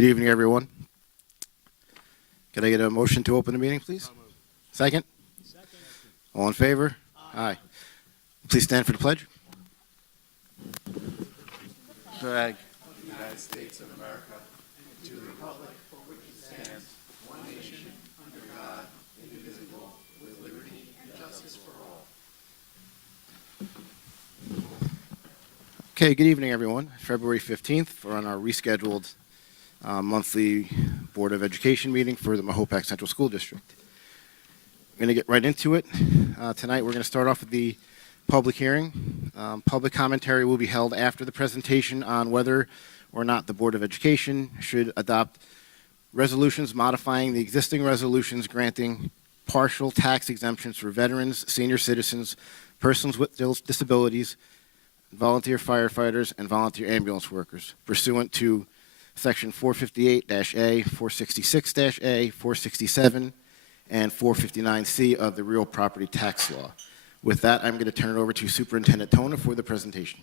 Good evening, everyone. Can I get a motion to open the meeting, please? Second? All in favor? Aye. Please stand for the pledge. Flag. United States of America, and to the republic for which it stands, one nation, under God, indivisible, with liberty and justice for all. Okay, good evening, everyone. February 15th, we're on our rescheduled monthly Board of Education meeting for the Mahopac Central School District. We're going to get right into it. Tonight, we're going to start off with the public hearing. Public commentary will be held after the presentation on whether or not the Board of Education should adopt resolutions modifying the existing resolutions granting partial tax exemptions for veterans, senior citizens, persons with disabilities, volunteer firefighters, and volunteer ambulance workers pursuant to Section 458-A, 466-A, 467, and 459C of the Real Property Tax Law. With that, I'm going to turn it over to Superintendent Tona for the presentation.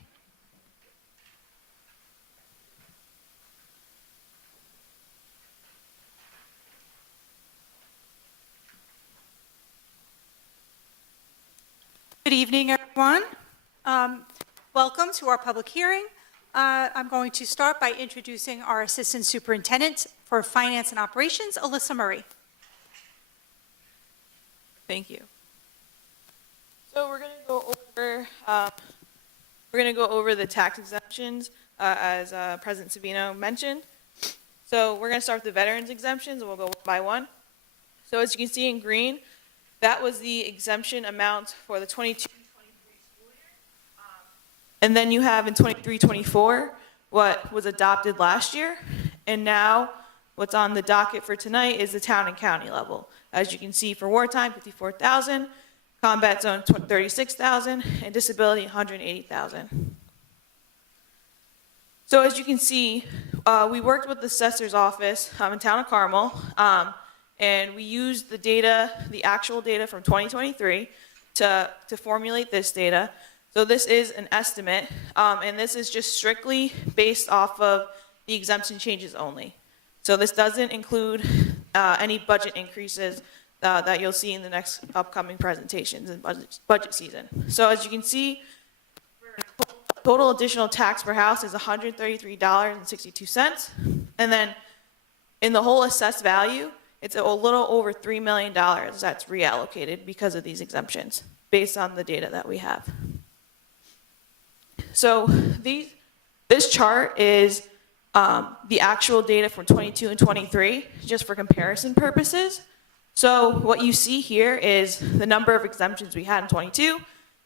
Good evening, everyone. Welcome to our public hearing. I'm going to start by introducing our Assistant Superintendent for Finance and Operations, Alyssa Murray. Thank you. So we're going to go over the tax exemptions as President Sabino mentioned. So we're going to start with the veterans exemptions, and we'll go one by one. So as you can see in green, that was the exemption amount for the 22-23 school year. And then you have in 23-24 what was adopted last year. And now what's on the docket for tonight is the town and county level. As you can see, for wartime, 54,000, combat zone, 36,000, and disability, 180,000. So as you can see, we worked with the assessor's office in town of Carmel, and we used the data, the actual data from 2023 to formulate this data. So this is an estimate, and this is just strictly based off of the exemption changes only. So this doesn't include any budget increases that you'll see in the next upcoming presentations in budget season. So as you can see, total additional tax per house is $133.62. And then in the whole assessed value, it's a little over $3 million that's reallocated because of these exemptions based on the data that we have. So this chart is the actual data from 22 and 23, just for comparison purposes. So what you see here is the number of exemptions we had in 22,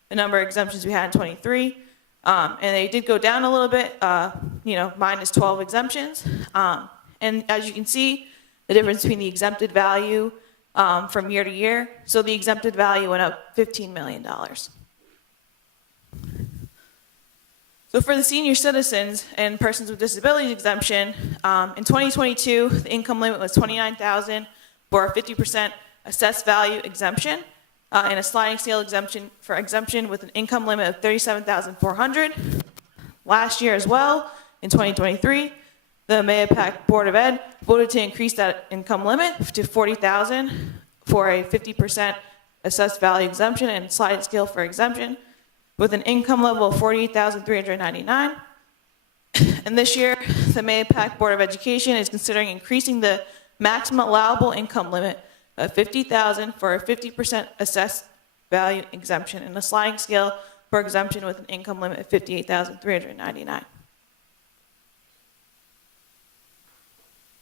the number of exemptions we had in 23, and they did go down a little bit, minus 12 exemptions. And as you can see, the difference between the exempted value from year to year, so the exempted value went up $15 million. So for the senior citizens and persons with disabilities exemption, in 2022, the income limit was $29,000 for a 50% assessed value exemption, and a sliding scale exemption with an income limit of $37,400. Last year as well, in 2023, the Mahopac Board of Ed voted to increase that income limit to $40,000 for a 50% assessed value exemption and sliding scale for exemption, with an income level of $48,399. And this year, the Mahopac Board of Education is considering increasing the maximum allowable income limit of $50,000 for a 50% assessed value exemption and a sliding scale for exemption with an income limit of $58,399.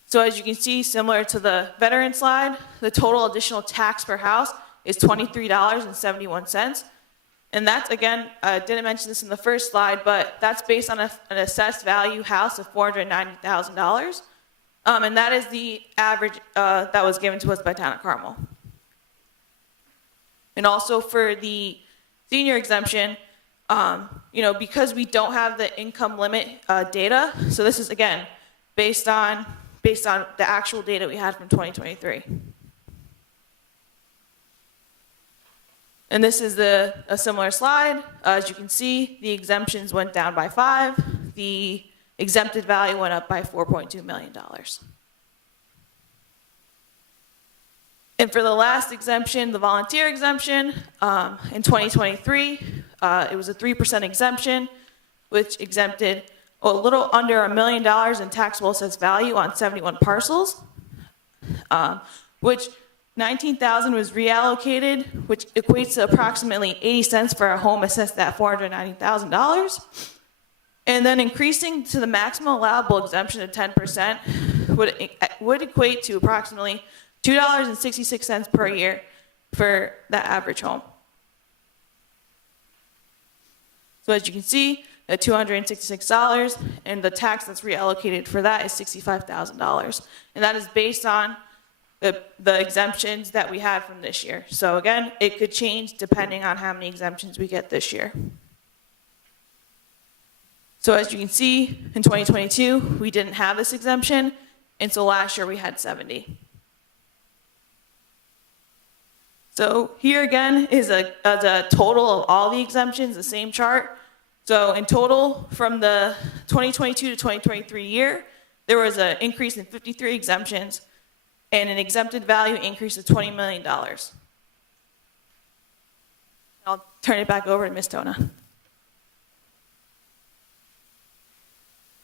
So as you can see, similar to the veteran slide, the total additional tax per house is $23.71. And that's, again, I didn't mention this in the first slide, but that's based on an assessed value house of $490,000. And that is the average that was given to us by Town of Carmel. And also for the senior exemption, because we don't have the income limit data, so this is, again, based on the actual data we had from 2023. And this is a similar slide. As you can see, the exemptions went down by 5. The exempted value went up by $4.2 million. And for the last exemption, the volunteer exemption, in 2023, it was a 3% exemption, which exempted a little under $1 million in taxable assessed value on 71 parcels, which 19,000 was reallocated, which equates to approximately 80 cents for a home assessed at $490,000. And then increasing to the maximum allowable exemption of 10% would equate to approximately $2.66 per year for that average home. So as you can see, at $266, and the tax that's reallocated for that is $65,000. And that is based on the exemptions that we had from this year. So again, it could change depending on how many exemptions we get this year. So as you can see, in 2022, we didn't have this exemption, and so last year we had 70. So here again is a total of all the exemptions, the same chart. So in total, from the 2022 to 2023 year, there was an increase in 53 exemptions and an exempted value increase of $20 million. I'll turn it back over to Ms. Tona.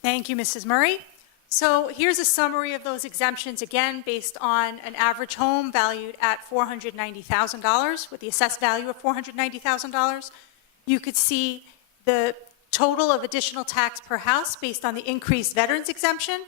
Thank you, Mrs. Murray. So here's a summary of those exemptions, again, based on an average home valued at $490,000 with the assessed value of $490,000. You could see the total of additional tax per house based on the increased veterans exemption,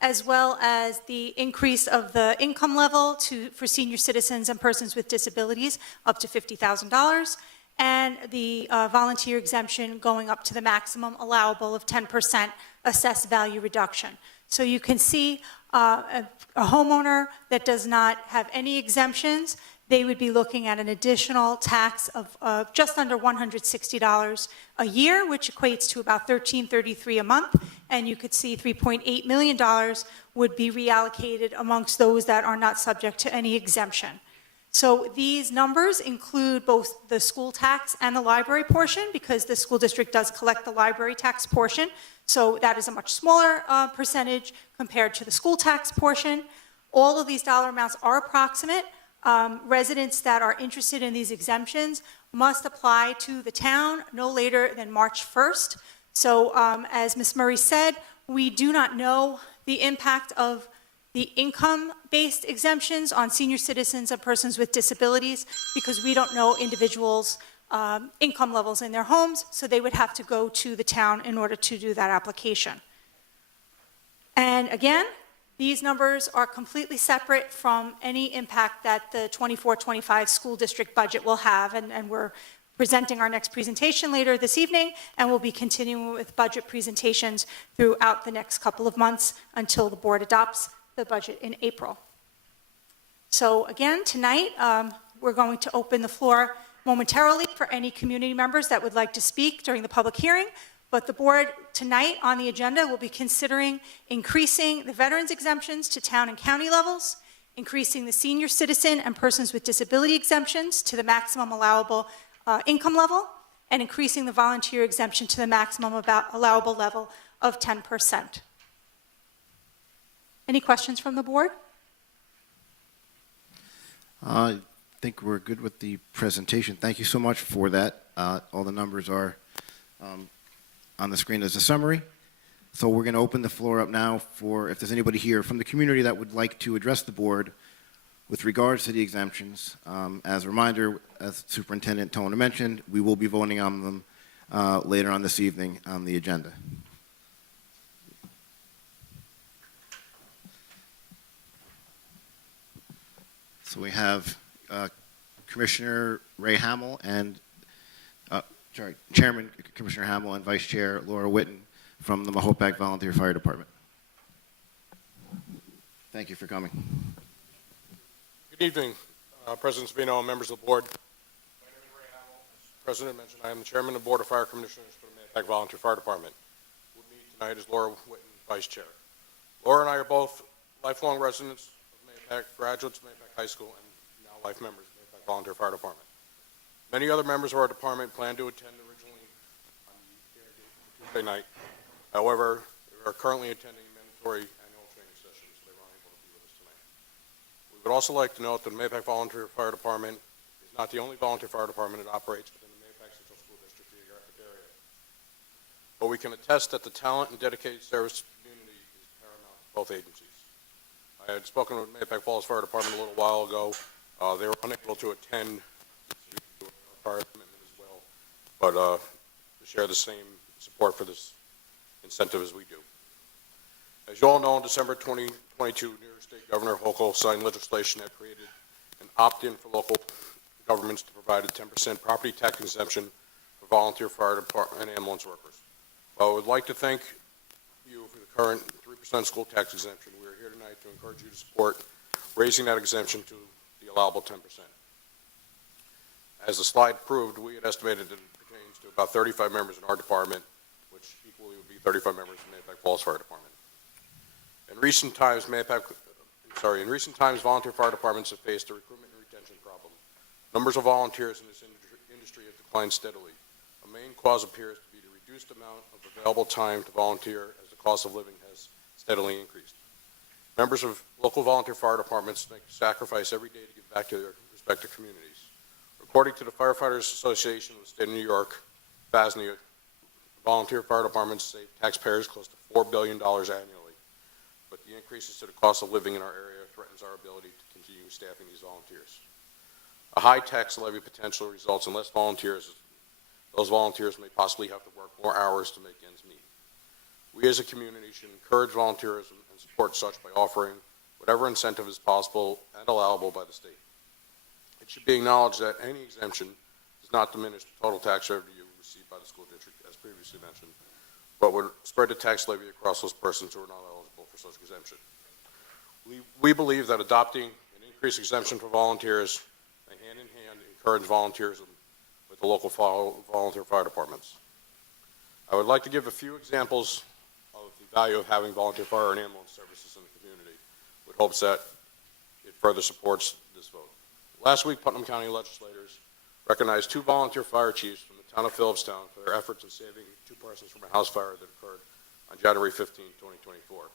as well as the increase of the income level for senior citizens and persons with disabilities up to $50,000, and the volunteer exemption going up to the maximum allowable of 10% assessed value reduction. So you can see a homeowner that does not have any exemptions, they would be looking at an additional tax of just under $160 a year, which equates to about $13.33 a month. And you could see $3.8 million would be reallocated amongst those that are not subject to any exemption. So these numbers include both the school tax and the library portion, because the school district does collect the library tax portion. So that is a much smaller percentage compared to the school tax portion. All of these dollar amounts are approximate. Residents that are interested in these exemptions must apply to the town no later than March 1st. So as Ms. Murray said, we do not know the impact of the income-based exemptions on senior citizens and persons with disabilities, because we don't know individuals' income levels in their homes, so they would have to go to the town in order to do that application. And again, these numbers are completely separate from any impact that the 24-25 school district budget will have, and we're presenting our next presentation later this evening, and we'll be continuing with budget presentations throughout the next couple of months until the board adopts the budget in April. So again, tonight, we're going to open the floor momentarily for any community members that would like to speak during the public hearing. But the board tonight on the agenda will be considering increasing the veterans exemptions to town and county levels, increasing the senior citizen and persons with disability exemptions to the maximum allowable income level, and increasing the volunteer exemption to the maximum allowable level of 10%. Any questions from the board? I think we're good with the presentation. Thank you so much for that. All the numbers are on the screen as a summary. So we're going to open the floor up now for if there's anybody here from the community that would like to address the board with regards to the exemptions. As a reminder, as Superintendent Tona mentioned, we will be voting on them later on this evening on the agenda. So we have Commissioner Ray Hamill and Chairman Commissioner Hamill and Vice Chair Laura Whitten from the Mahopac Volunteer Fire Department. Thank you for coming. Good evening, President Sabino and members of the board. My name is Ray Hamill. As President mentioned, I am the Chairman of the Board of Fire Commissioners for the Mahopac Volunteer Fire Department. With me tonight is Laura Whitten, Vice Chair. Laura and I are both lifelong residents of Mahopac, graduates of Mahopac High School, and now life members of the Mahopac Volunteer Fire Department. Many other members of our department planned to attend originally on Tuesday night. However, there are currently attending mandatory annual training sessions, so they were unable to be with us tonight. We would also like to note that the Mahopac Volunteer Fire Department is not the only volunteer fire department that operates within the Mahopac Central School District geographic area. But we can attest that the talent and dedicated service to the community is paramount to both agencies. I had spoken with Mahopac Falls Fire Department a little while ago. They were unable to attend our commitment as well, but to share the same support for this incentive as we do. As you all know, in December 2022, New York State Governor Hochul signed legislation that created an opt-in for local governments to provide a 10% property tax exemption for volunteer fire department and ambulance workers. Well, I would like to thank you for the current 3% school tax exemption. We are here tonight to encourage you to support raising that exemption to the allowable 10%. As the slide proved, we had estimated that it pertains to about 35 members in our department, which equally would be 35 members in the Mahopac Falls Fire Department. In recent times, volunteer fire departments have faced a recruitment and retention problem. Numbers of volunteers in this industry have declined steadily. A main cause appears to be the reduced amount of available time to volunteer as the cost of living has steadily increased. Members of local volunteer fire departments make a sacrifice every day to give back to their respective communities. According to the Firefighters Association of the State of New York, FASNY, volunteer fire departments save taxpayers close to $4 billion annually, but the increases to the cost of living in our area threatens our ability to continue staffing these volunteers. A high tax levy potential results in less volunteers. Those volunteers may possibly have to work more hours to make ends meet. We as a community should encourage volunteerism and support such by offering whatever incentive is possible and allowable by the state. It should be acknowledged that any exemption does not diminish the total tax revenue received by the school district, as previously mentioned, but would spread the tax levy across those persons who are not eligible for such exemption. We believe that adopting an increased exemption for volunteers may hand in hand encourage volunteerism with the local volunteer fire departments. I would like to give a few examples of the value of having volunteer fire and ambulance services in the community with hopes that it further supports this vote. Last week, Putnam County legislators recognized 2 volunteer fire chiefs from the town of Phillipstown for their efforts in saving 2 persons from a house fire that occurred on January 15, 2024.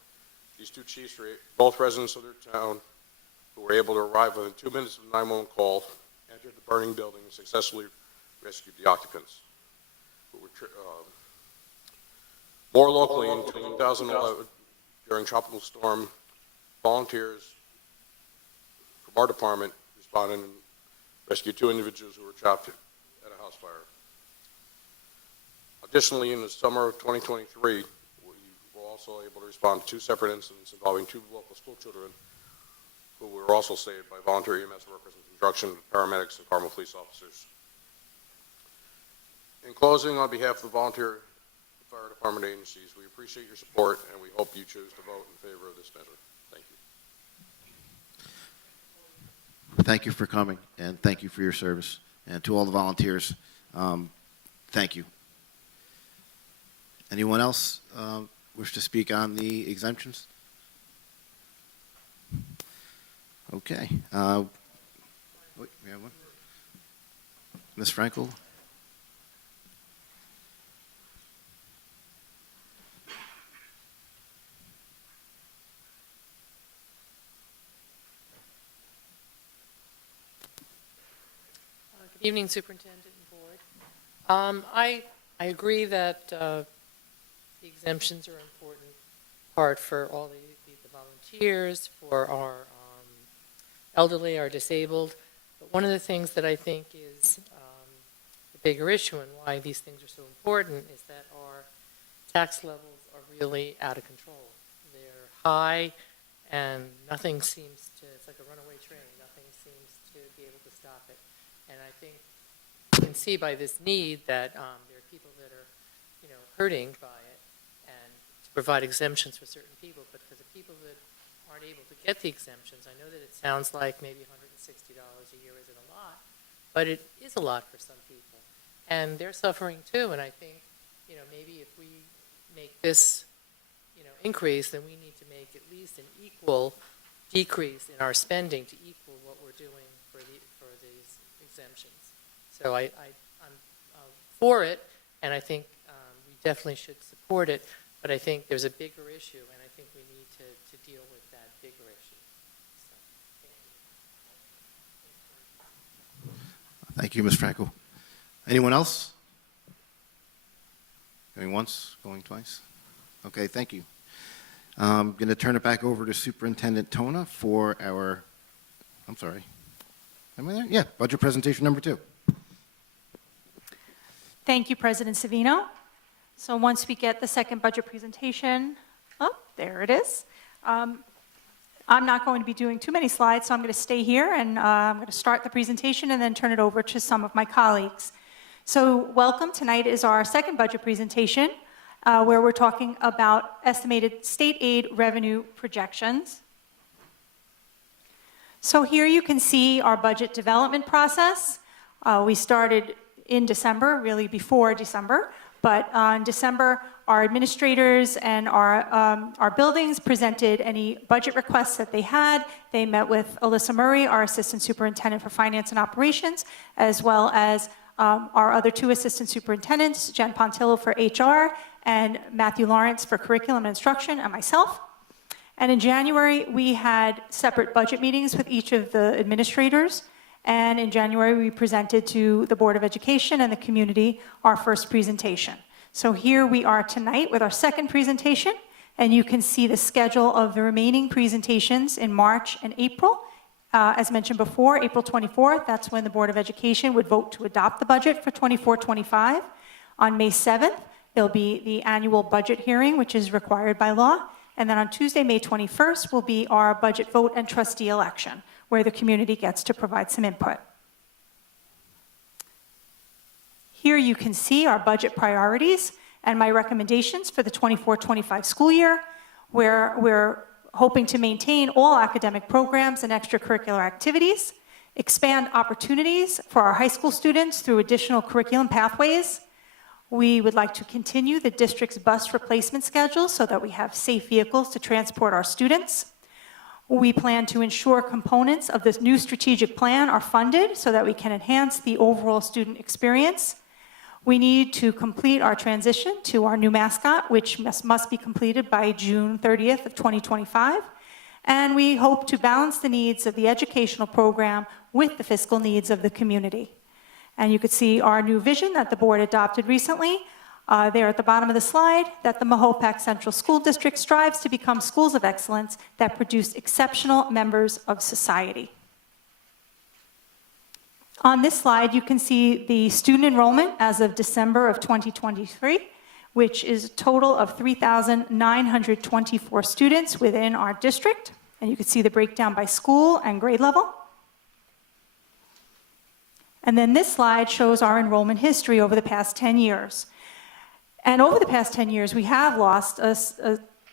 These 2 chiefs were both residents of their town who were able to arrive within 2 minutes of the 911 call, entered the burning building, and successfully rescued the occupants. Who were more locally, in 2011, during Tropical Storm, volunteers from our department responded and rescued 2 individuals who were trapped at a house fire. Additionally, in the summer of 2023, we were also able to respond to 2 separate incidents involving 2 local school children who were also saved by volunteer EMS workers in conjunction with paramedics and Carmel police officers. In closing, on behalf of the volunteer fire department agencies, we appreciate your support and we hope you choose to vote in favor of this measure. Thank you. Thank you for coming, and thank you for your service. And to all the volunteers, thank you. Anyone else wish to speak on the exemptions? Okay. Wait, we have one. Ms. Frankel? Good evening, Superintendent and Board. I agree that the exemptions are an important part for all the volunteers, for our elderly, our disabled. But one of the things that I think is the bigger issue and why these things are so important is that our tax levels are really out of control. They're high, and nothing seems to, it's like a runaway train, nothing seems to be able to stop it. And I think you can see by this need that there are people that are, hurting by it, and to provide exemptions for certain people. But for the people that aren't able to get the exemptions, I know that it sounds like maybe $160 a year isn't a lot, but it is a lot for some people. And they're suffering too, and I think, maybe if we make this, increase, then we need to make at least an equal decrease in our spending to equal what we're doing for these exemptions. So I'm for it, and I think we definitely should support it. but I think there's a bigger issue, and I think we need to deal with that bigger issue. So, Thank you, Ms. Franco. Anyone else? Going once, going twice? Okay, thank you. I'm going to turn it back over to Superintendent Tona for our, I'm sorry, am I there? Yeah, budget presentation number 2. Thank you, President Savino. So once we get the second budget presentation, oh, there it is. I'm not going to be doing too many slides, so I'm going to stay here, and I'm going to start the presentation and then turn it over to some of my colleagues. So welcome. Tonight is our second budget presentation, where we're talking about estimated state aid revenue projections. So here you can see our budget development process. We started in December, really before December, but in December, our administrators and our buildings presented any budget requests that they had. They met with Alyssa Murray, our Assistant Superintendent for Finance and Operations, as well as our other 2 Assistant Superintendents, Jen Pontillo for HR, and Matthew Lawrence for Curriculum and Instruction, and myself. And in January, we had separate budget meetings with each of the administrators. And in January, we presented to the Board of Education and the community our first presentation. So here we are tonight with our second presentation, and you can see the schedule of the remaining presentations in March and April. As mentioned before, April 24th, that's when the Board of Education would vote to adopt the budget for 24-25. On May 7th, there'll be the annual budget hearing, which is required by law. And then on Tuesday, May 21st, will be our budget vote and trustee election, where the community gets to provide some input. Here you can see our budget priorities and my recommendations for the 24-25 school year, where we're hoping to maintain all academic programs and extracurricular activities, expand opportunities for our high school students through additional curriculum pathways. We would like to continue the district's bus replacement schedule so that we have safe vehicles to transport our students. We plan to ensure components of this new strategic plan are funded so that we can enhance the overall student experience. We need to complete our transition to our new mascot, which must be completed by June 30th of 2025. And we hope to balance the needs of the educational program with the fiscal needs of the community. And you could see our new vision that the board adopted recently there at the bottom of the slide, that the Mahopac Central School District strives to become schools of excellence that produce exceptional members of society. On this slide, you can see the student enrollment as of December of 2023, which is a total of 3,924 students within our district. And you can see the breakdown by school and grade level. And then this slide shows our enrollment history over the past 10 years. And over the past 10 years, we have lost a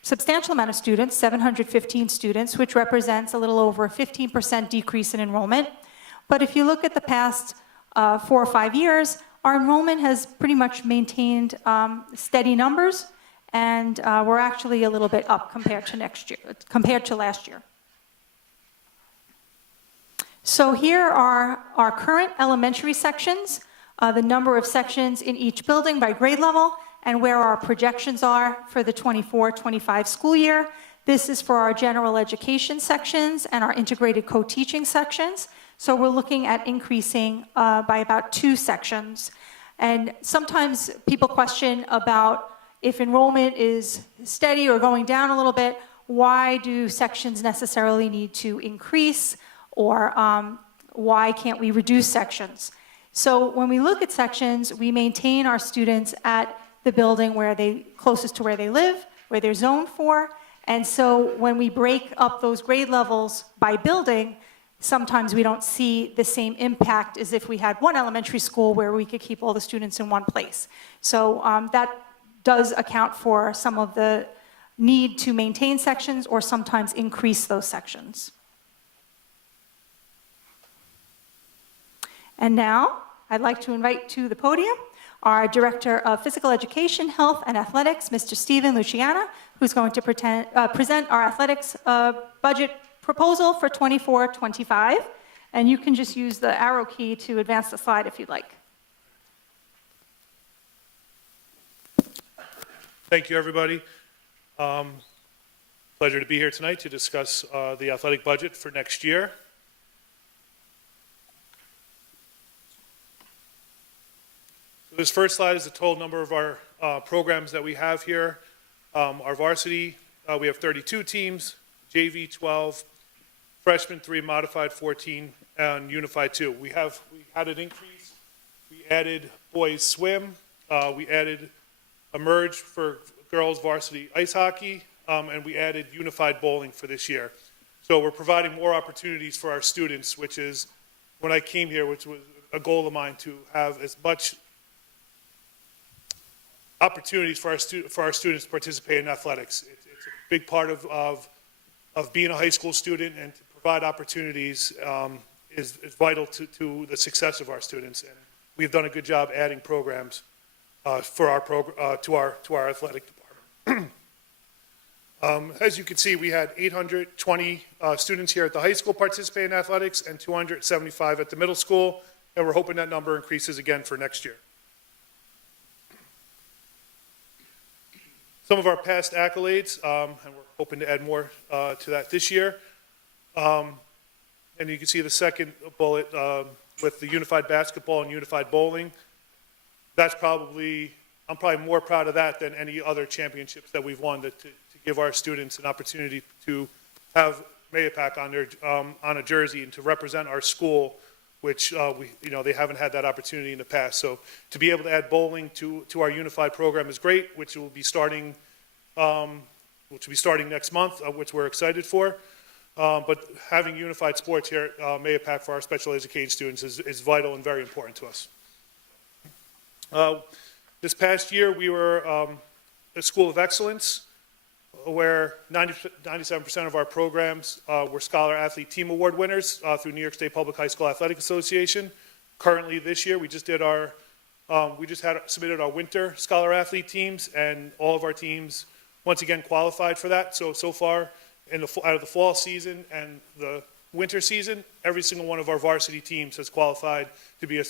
substantial amount of students, 715 students, which represents a little over a 15% decrease in enrollment. But if you look at the past 4 or 5 years, our enrollment has pretty much maintained steady numbers, and we're actually a little bit up compared to last year. So here are our current elementary sections, the number of sections in each building by grade level, and where our projections are for the 24-25 school year. This is for our general education sections and our integrated co-teaching sections. So we're looking at increasing by about 2 sections. And sometimes people question about if enrollment is steady or going down a little bit, why do sections necessarily need to increase, or why can't we reduce sections? So when we look at sections, we maintain our students at the building closest to where they live, where they're zoned for. And so when we break up those grade levels by building, sometimes we don't see the same impact as if we had one elementary school where we could keep all the students in one place. So that does account for some of the need to maintain sections or sometimes increase those sections. And now I'd like to invite to the podium our Director of Physical Education, Health, and Athletics, Mr. Steven Luciana, who's going to present our athletics budget proposal for 24-25. And you can just use the arrow key to advance the slide if you'd like. Thank you, everybody. Pleasure to be here tonight to discuss the athletic budget for next year. So this first slide is the total number of our programs that we have here. Our varsity, we have 32 teams, JV 12, freshman 3, modified 14, and unified 2. We had an increase. We added boys swim. We added a merge for girls varsity ice hockey, and we added unified bowling for this year. So we're providing more opportunities for our students, which is, when I came here, which was a goal of mine, to have as much opportunities for our students to participate in athletics. It's a big part of being a high school student, and to provide opportunities is vital to the success of our students. And we've done a good job adding programs to our athletic department. As you can see, we had 820 students here at the high school participate in athletics and 275 at the middle school, and we're hoping that number increases again for next year. Some of our past accolades, and we're hoping to add more to that this year. And you can see the second bullet with the unified basketball and unified bowling. I'm probably more proud of that than any other championships that we've won, to give our students an opportunity to have Mahopac on a jersey and to represent our school, which they haven't had that opportunity in the past. So to be able to add bowling to our unified program is great, which will be starting next month, which we're excited for. But having unified sports here at Mahopac for our special education students is vital and very important to us. This past year, we were a school of excellence, where 97% of our programs were Scholar Athlete Team Award winners through New York State Public High School Athletic Association. Currently, this year, we just submitted our winter Scholar Athlete teams, and all of our teams once again qualified for that. So far, out of the fall season and the winter season, every single one of our varsity teams has qualified to be a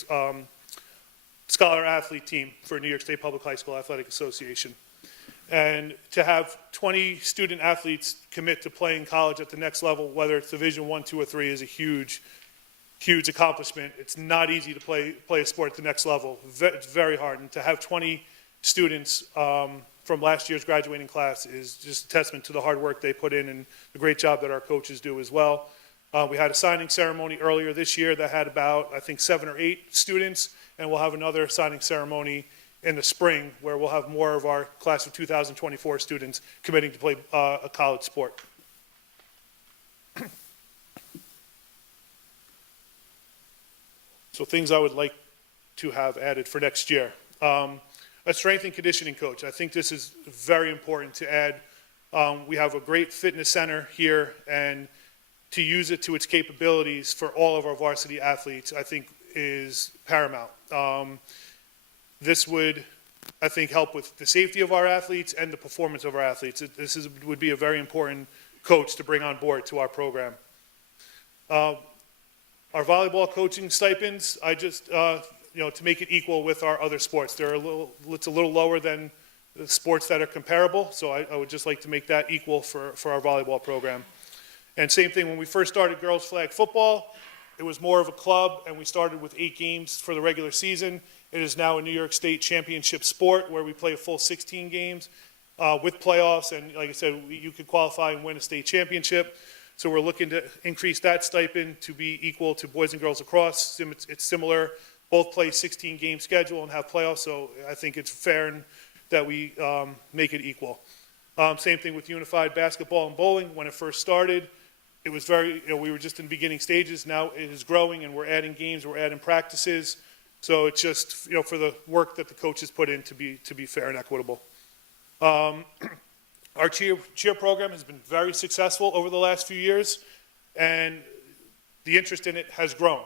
Scholar Athlete team for New York State Public High School Athletic Association. And to have 20 student athletes commit to playing college at the next level, whether it's Division I, II, or III, is a huge accomplishment. It's not easy to play a sport at the next level. It's very hard. And to have 20 students from last year's graduating class is just a testament to the hard work they put in and the great job that our coaches do as well. We had a signing ceremony earlier this year that had about, I think, 7 or 8 students, and we'll have another signing ceremony in the spring where we'll have more of our class of 2024 students committing to play a college sport. So things I would like to have added for next year. A strength and conditioning coach. I think this is very important to add. We have a great fitness center here, and to use it to its capabilities for all of our varsity athletes, I think, is paramount. This would, I think, help with the safety of our athletes and the performance of our athletes. Would be a very important coach to bring on board to our program. Our volleyball coaching stipends, to make it equal with our other sports. It's a little lower than the sports that are comparable, so I would just like to make that equal for our volleyball program. And same thing, when we first started girls flag football, it was more of a club, and we started with 8 games for the regular season. It is now a New York State championship sport where we play a full 16 games with playoffs, and like I said, you could qualify and win a state championship. So we're looking to increase that stipend to be equal to boys and girls lacrosse. It's similar. Both play 16-game schedule and have playoffs, so I think it's fair that we make it equal. Same thing with unified basketball and bowling. When it first started, it was we were just in beginning stages. Now it is growing, and we're adding games, we're adding practices. So it's just, for the work that the coaches put in to be fair and equitable. Our cheer program has been very successful over the last few years, and the interest in it has grown.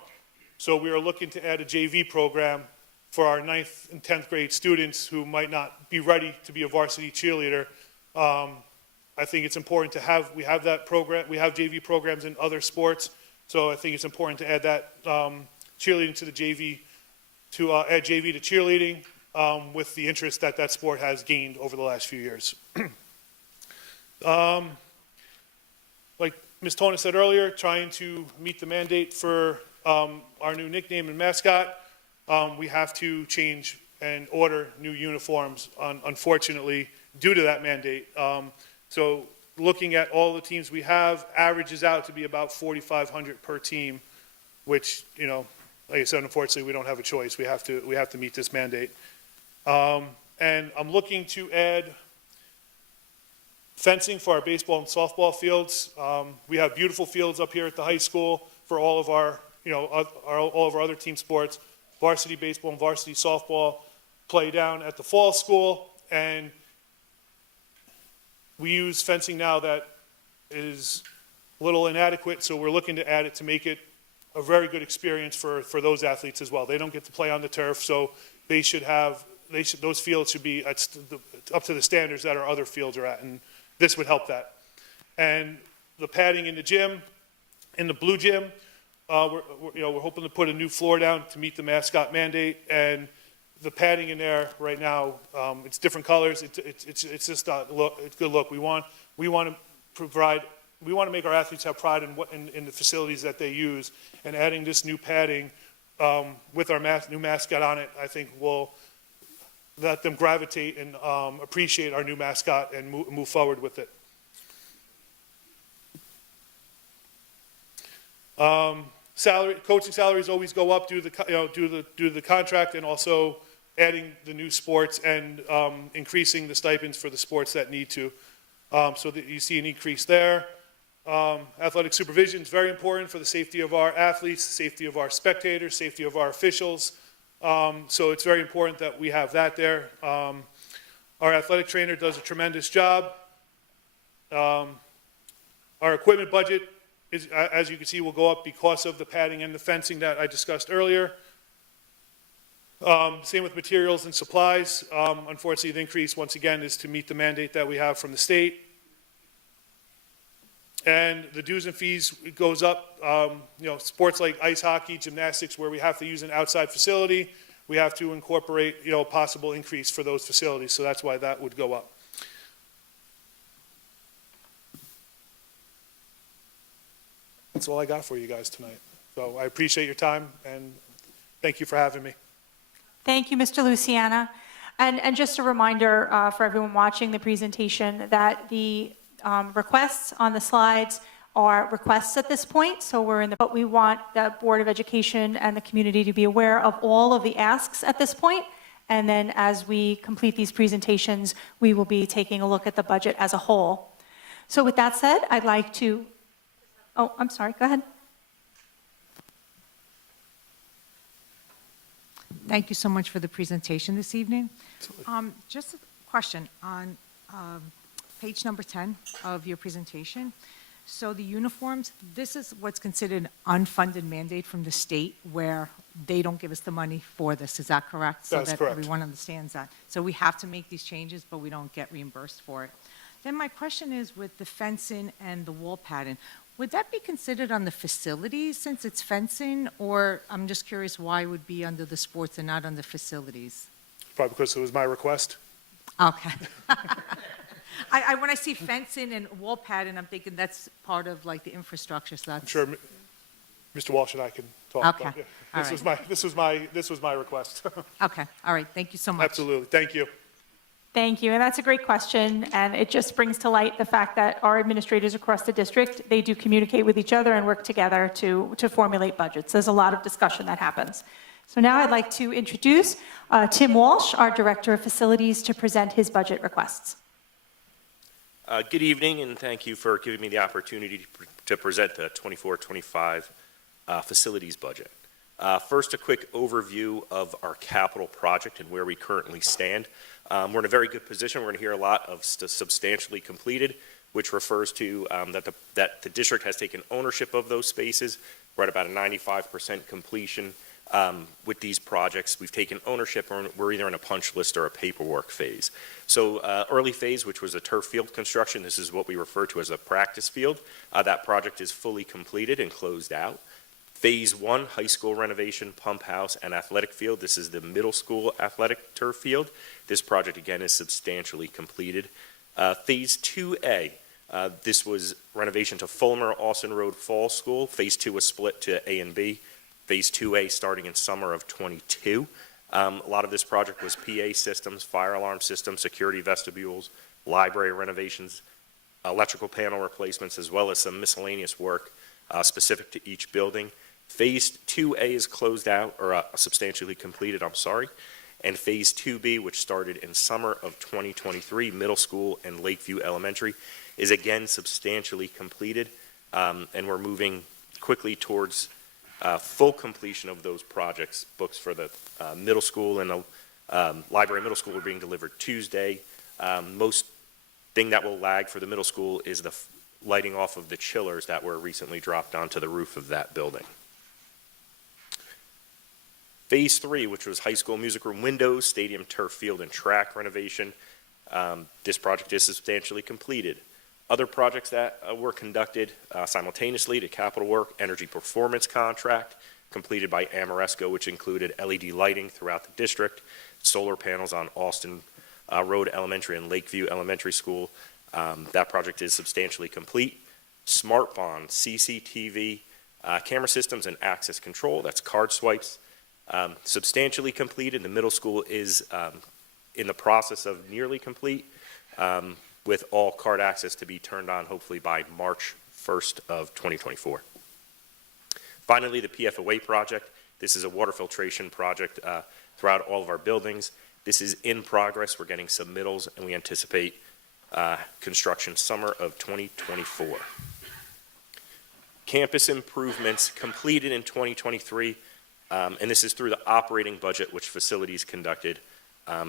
So we are looking to add a JV program for our 9th and 10th grade students who might not be ready to be a varsity cheerleader. I think it's important to we have that program. We have JV programs in other sports, so I think it's important to add that cheerleading to the JV, to add JV to cheerleading with the interest that sport has gained over the last few years. Like Ms. Tona said earlier, trying to meet the mandate for our new nickname and mascot, we have to change and order new uniforms, unfortunately, due to that mandate. So looking at all the teams we have, averages out to be about 4,500 per team, which, you know, like I said, unfortunately, we don't have a choice. We have to meet this mandate. And I'm looking to add fencing for our baseball and softball fields. We have beautiful fields up here at the high school for all of our, you know, all of our other team sports. Varsity baseball and varsity softball play down at the fall school, and we use fencing now that is a little inadequate, so we're looking to add it to make it a very good experience for those athletes as well. They don't get to play on the turf, so they should have, those fields should be up to the standards that our other fields are at, and this would help that. And the padding in the gym, in the blue gym, we're hoping to put a new floor down to meet the mascot mandate, and the padding in there right now, it's different colors. It's just a look. It's a good look. We want to provide. We want to make our athletes have pride in the facilities that they use, and adding this new padding with our new mascot on it, I think will let them gravitate and appreciate our new mascot and move forward with it. Coaching salaries always go up due to the contract, and also adding the new sports and increasing the stipends for the sports that need to. So that you see an increase there. Athletic supervision is very important for the safety of our athletes, safety of our spectators, safety of our officials. So it's very important that we have that there. Our athletic trainer does a tremendous job. Our equipment budget is, as you can see, will go up because of the padding and the fencing that I discussed earlier. Same with materials and supplies. Unfortunately, the increase, once again, is to meet the mandate that we have from the state. And the dues and fees, it goes up. Sports like ice hockey, gymnastics, where we have to use an outside facility, we have to incorporate, a possible increase for those facilities. So that's why that would go up. That's all I got for you guys tonight. So I appreciate your time, and thank you for having me. Thank you, Mr. Luciana. And just a reminder for everyone watching the presentation that the requests on the slides are requests at this point, so but we want the Board of Education and the community to be aware of all of the asks at this point, and then as we complete these presentations, we will be taking a look at the budget as a whole. So with that said, I'd like to, oh, I'm sorry, go ahead. Thank you so much for the presentation this evening. Just a question on page number 10 of your presentation. So the uniforms, this is what's considered unfunded mandate from the state where they don't give us the money for this. Is that correct? That's so that correct. Everyone understands that. So we have to make these changes, but we don't get reimbursed for it. Then my question is with the fencing and the wall pattern, would that be considered on the facilities since it's fencing? Or I'm just curious why it would be under the sports and not on the facilities? Probably because it was my request. Okay. When I see fencing and wall pattern, I'm thinking that's part of like the infrastructure, so that's. I'm sure Mr. Walsh and I can talk. Okay. But, yeah, All this was my request. Okay, all right, thank you so much. Absolutely. Thank you. Thank you, and that's a great question, and it just brings to light the fact that our administrators across the district, they do communicate with each other and work together to formulate budgets. There's a lot of discussion that happens. So now I'd like to introduce Tim Walsh, our Director of Facilities, to present his budget requests. Good evening, and thank you for giving me the opportunity to present the 24-25 facilities budget. First, a quick overview of our capital project and where we currently stand. We're in a very good position. We're going to hear a lot of substantially completed, which refers to that the district has taken ownership of those spaces. We're at about a 95% completion with these projects. We've taken ownership, or we're either in a punch list or a paperwork phase. So early phase, which was a turf field construction, this is what we refer to as a practice field. That project is fully completed and closed out. Phase 1, high school renovation, pump house, and athletic field. This is the middle school athletic turf field. This project, again, is substantially completed. Phase 2A, This was renovation to Fulmer Austin Road Fall School. Phase 2 was split to A and B. Phase 2A starting in summer of '22. A lot of this project was PA systems, fire alarm systems, security vestibules, library renovations, electrical panel replacements, as well as some miscellaneous work specific to each building. Phase 2A is closed out, or substantially completed, I'm sorry. And Phase 2B, which started in summer of 2023, middle school and Lakeview Elementary, is again substantially completed. And we're moving quickly towards full completion of those projects. Books for the middle school and the library middle school are being delivered Tuesday. Most thing that will lag for the middle school is the lighting off of the chillers that were recently dropped onto the roof of that building. Phase 3, which was high school music room windows, stadium turf field and track renovation. This project is substantially completed. Other projects that were conducted simultaneously to capital work, energy performance contract completed by Amoresco, which included LED lighting throughout the district, solar panels on Austin Road Elementary and Lakeview Elementary School. That project is substantially complete. Smart Bond, CCTV, camera systems and access control, that's card swipes, substantially completed. The middle school is in the process of nearly complete, with all card access to be turned on hopefully by March 1st of 2024. Finally, the PFOA project. This is a water filtration project throughout all of our buildings. This is in progress. We're getting submittals, and we anticipate construction summer of 2024. Campus improvements completed in 2023, and this is through the operating budget, which facilities conducted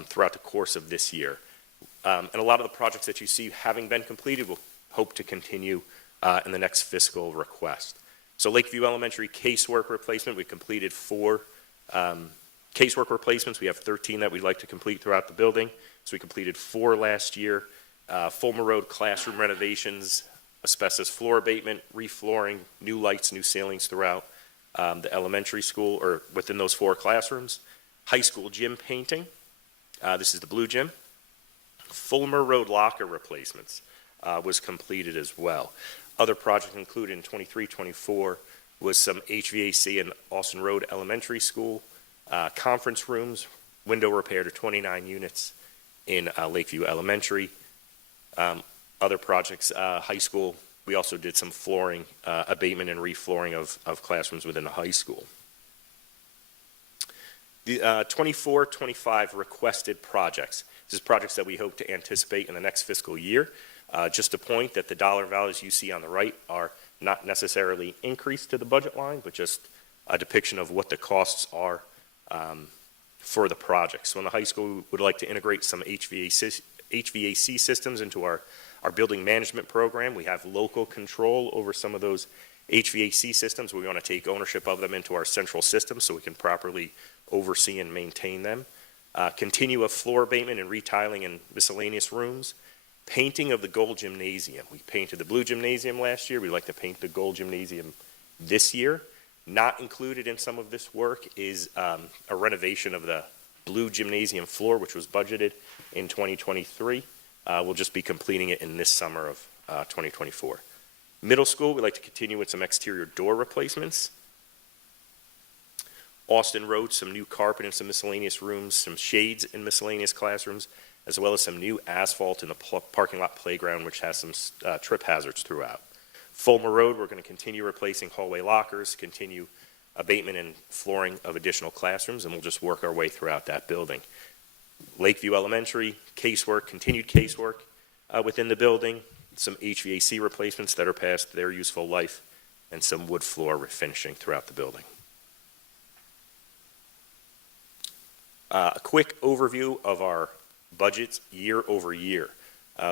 throughout the course of this year. And a lot of the projects that you see having been completed will hope to continue in the next fiscal request. So Lakeview Elementary casework replacement, we completed 4 casework replacements. We have 13 that we'd like to complete throughout the building. So we completed 4 last year. Fulmer Road classroom renovations, asbestos floor abatement, reflooring, new lights, new ceilings throughout the elementary school or within those 4 classrooms. High school gym painting. This is the blue gym. Fulmer Road locker replacements was completed as well. Other projects included in 23-24 was some HVAC in Austin Road Elementary School, conference rooms, window repair to 29 units in Lakeview Elementary. Other projects, high school, we also did some flooring abatement and reflooring of classrooms within the high school. The 24-25 requested projects. This is projects that we hope to anticipate in the next fiscal year. Just a point that the dollar values you see on the right are not necessarily increased to the budget line, but just a depiction of what the costs are for the projects. So in the high school, we would like to integrate some HVAC systems into our building management program. We have local control over some of those HVAC systems. We want to take ownership of them into our central system so we can properly oversee and maintain them. Continue a floor abatement and retiling in miscellaneous rooms. Painting of the gold gymnasium. We painted the blue gymnasium last year. We'd like to paint the gold gymnasium this year. Not included in some of this work is a renovation of the blue gymnasium floor, which was budgeted in 2023. We'll just be completing it in this summer of 2024. Middle school, we'd like to continue with some exterior door replacements. Austin Road, some new carpet in some miscellaneous rooms, some shades in miscellaneous classrooms, as well as some new asphalt in the parking lot playground, which has some trip hazards throughout. Fulmer Road, we're going to continue replacing hallway lockers, continue abatement and flooring of additional classrooms, and we'll just work our way throughout that building. Lakeview Elementary, casework, continued casework within the building, some HVAC replacements that are past their useful life, and some wood floor refinishing throughout the building. A quick overview of our budgets year over year.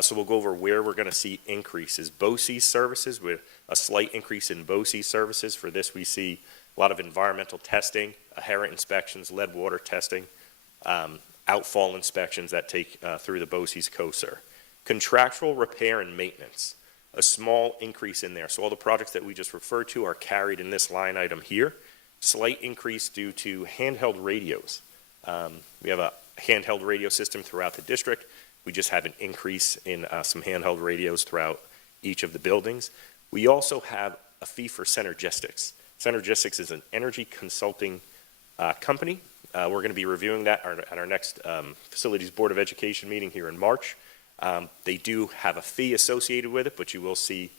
So we'll go over where we're going to see increases. BOCES services, with a slight increase in BOCES services. For this, we see a lot of environmental testing, inherent inspections, lead water testing, outfall inspections that take through the BOCES COSER. Contractual repair and maintenance, a small increase in there. So all the projects that we just referred to are carried in this line item here. Slight increase due to handheld radios. We have a handheld radio system throughout the district. We just have an increase in some handheld radios throughout each of the buildings. We also have a fee for Synergistics. Synergistics is an energy consulting company. We're going to be reviewing that at our next Facilities Board of Education meeting here in March. They do have a fee associated with it, but you will see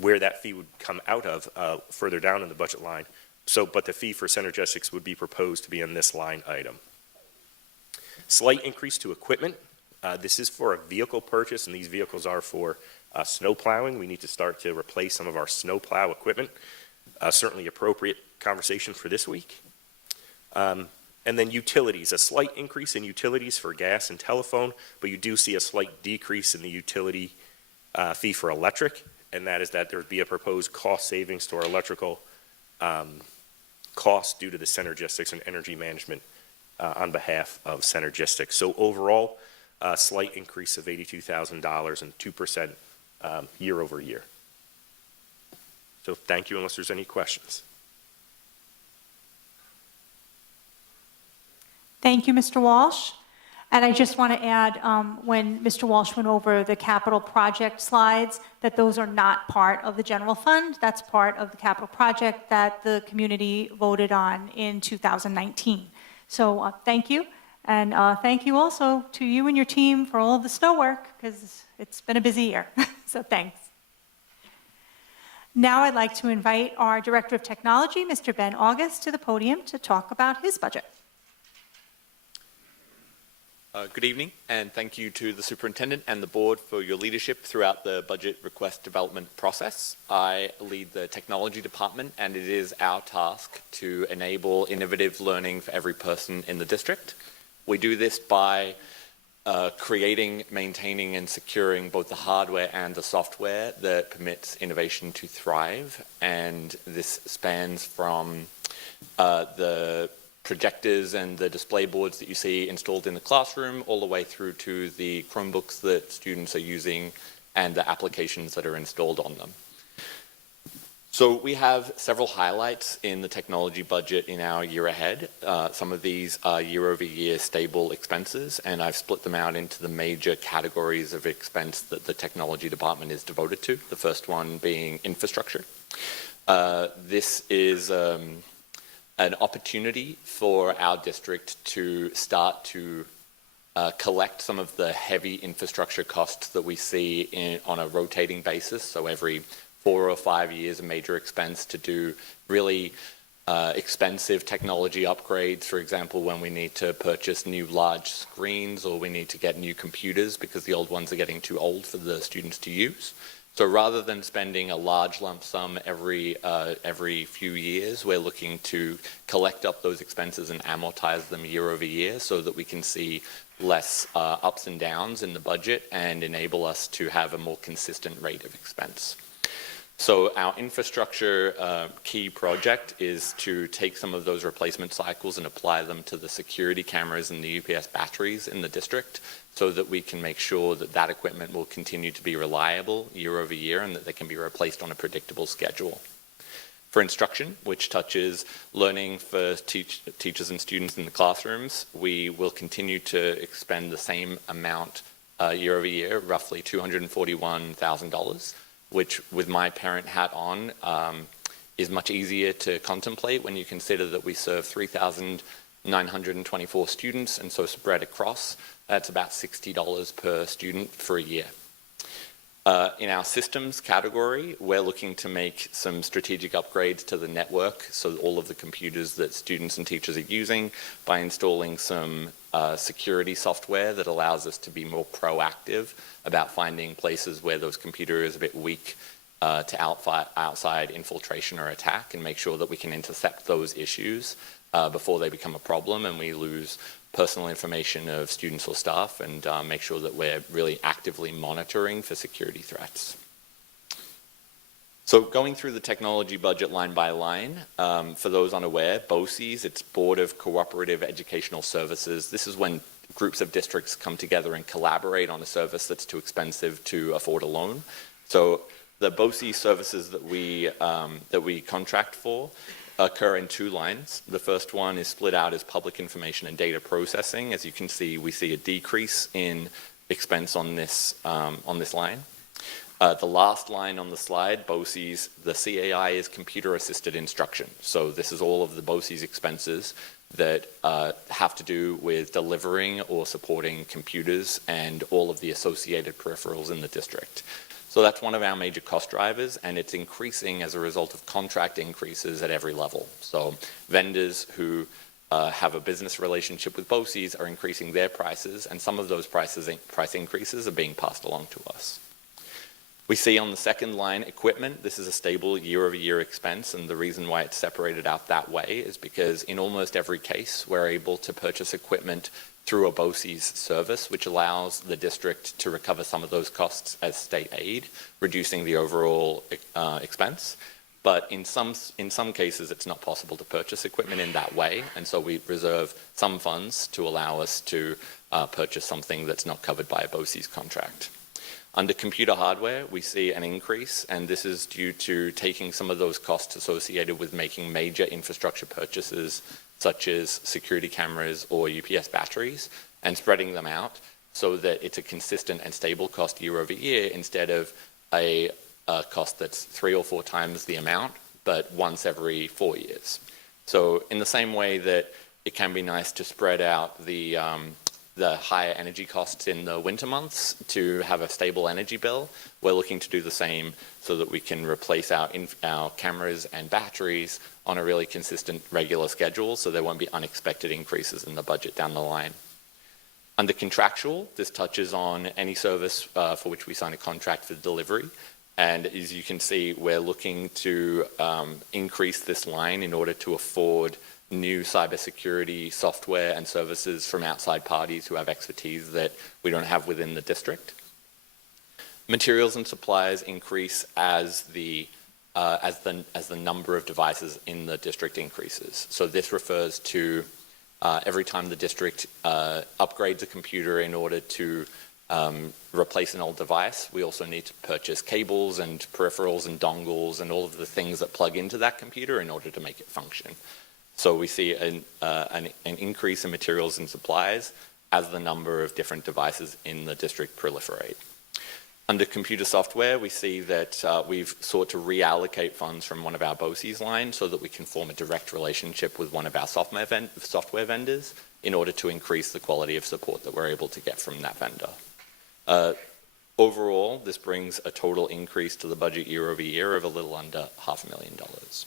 where that fee would come out of further down in the budget line. But the fee for Synergistics would be proposed to be in this line item. Slight increase to equipment. This is for a vehicle purchase, and these vehicles are for snow plowing. We need to start to replace some of our snow plow equipment. Certainly appropriate conversation for this week. And then utilities, a slight increase in utilities for gas and telephone, but you do see a slight decrease in the utility fee for electric, and that is that there would be a proposed cost savings to our electrical costs due to the Synergistics and energy management on behalf of Synergistics. So overall, a slight increase of $82,000 and 2% year over year. So thank you, unless there's any questions. Thank you, Mr. Walsh. And I just want to add, when Mr. Walsh went over the capital project slides, that those are not part of the general fund. That's part of the capital project that the community voted on in 2019. So thank you. And thank you also to you and your team for all of the snow work, because it's been a busy year. So thanks. Now I'd like to invite our Director of Technology, Mr. Ben August, to the podium to talk about his budget. Good evening, and thank you to the Superintendent and the Board for your leadership throughout the budget request development process. I lead the Technology Department, and it is our task to enable innovative learning for every person in the district. We do this by creating, maintaining, and securing both the hardware and the software that permits innovation to thrive, and this spans from the projectors and the display boards that you see installed in the classroom, all the way through to the Chromebooks that students are using and the applications that are installed on them. So we have several highlights in the technology budget in our year ahead. Some of these are year-over-year stable expenses, and I've split them out into the major categories of expense that the technology department is devoted to. The first one being infrastructure. This is an opportunity for our district to start to collect some of the heavy infrastructure costs that we see on a rotating basis. So every 4 or 5 years, a major expense to do really expensive technology upgrades. For example, when we need to purchase new large screens, or we need to get new computers because the old ones are getting too old for the students to use. So rather than spending a large lump sum every few years, we're looking to collect up those expenses and amortize them year over year so that we can see less ups and downs in the budget and enable us to have a more consistent rate of expense. So our infrastructure key project is to take some of those replacement cycles and apply them to the security cameras and the UPS batteries in the district, so that we can make sure that that equipment will continue to be reliable year over year and that they can be replaced on a predictable schedule. For instruction, which touches learning for teachers and students in the classrooms, we will continue to expend the same amount year over year, roughly $241,000, which, with my parent hat on, is much easier to contemplate when you consider that we serve 3,924 students, and so spread across, that's about $60 per student for a year. In our systems category, we're looking to make some strategic upgrades to the network, so that all of the computers that students and teachers are using, by installing some security software that allows us to be more proactive about finding places where those computers are a bit weak to outside infiltration or attack, and make sure that we can intercept those issues before they become a problem and we lose personal information of students or staff, and make sure that we're really actively monitoring for security threats. So going through the technology budget line by line, for those unaware, BOCES, it's Board of Cooperative Educational Services. This is when groups of districts come together and collaborate on a service that's too expensive to afford alone. So the BOCES services that we contract for occur in 2 lines. The first one is split out as public information and data processing. As you can see, we see a decrease in expense on this line. The last line on the slide, BOCES, the CAI is computer-assisted instruction. So this is all of the BOCES expenses that have to do with delivering or supporting computers and all of the associated peripherals in the district. So that's one of our major cost drivers, and it's increasing as a result of contract increases at every level. So vendors who have a business relationship with BOCES are increasing their prices, and some of those price increases are being passed along to us. We see on the second line equipment, this is a stable year-over-year expense, and the reason why it's separated out that way is because in almost every case, we're able to purchase equipment through a BOCES service, which allows the district to recover some of those costs as state aid, reducing the overall expense. But in some cases, it's not possible to purchase equipment in that way, and so we reserve some funds to allow us to purchase something that's not covered by a BOCES contract. Under computer hardware, we see an increase, and this is due to taking some of those costs associated with making major infrastructure purchases, such as security cameras or UPS batteries, and spreading them out so that it's a consistent and stable cost year over year instead of a cost that's 3 or 4 times the amount, but once every 4 years. So in the same way that it can be nice to spread out the higher energy costs in the winter months to have a stable energy bill, we're looking to do the same so that we can replace our cameras and batteries on a really consistent, regular schedule, so there won't be unexpected increases in the budget down the line. Under contractual, this touches on any service for which we sign a contract for delivery. And as you can see, we're looking to increase this line in order to afford new cybersecurity software and services from outside parties who have expertise that we don't have within the district. Materials and supplies increase as the number of devices in the district increases. So this refers to every time the district upgrades a computer in order to replace an old device, we also need to purchase cables and peripherals and dongles and all of the things that plug into that computer in order to make it function. So we see an increase in materials and supplies as the number of different devices in the district proliferate. Under computer software, we see that we've sought to reallocate funds from one of our BOCES lines so that we can form a direct relationship with one of our software vendors in order to increase the quality of support that we're able to get from that vendor. Overall, this brings a total increase to the budget year over year of a little under $500,000.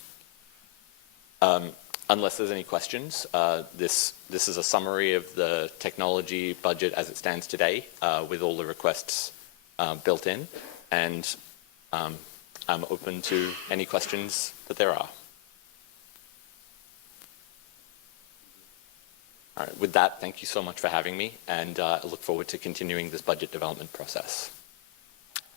Unless there's any questions, this is a summary of the technology budget as it stands today with all the requests built in, and I'm open to any questions that there are. All right, with that, thank you so much for having me, and I look forward to continuing this budget development process.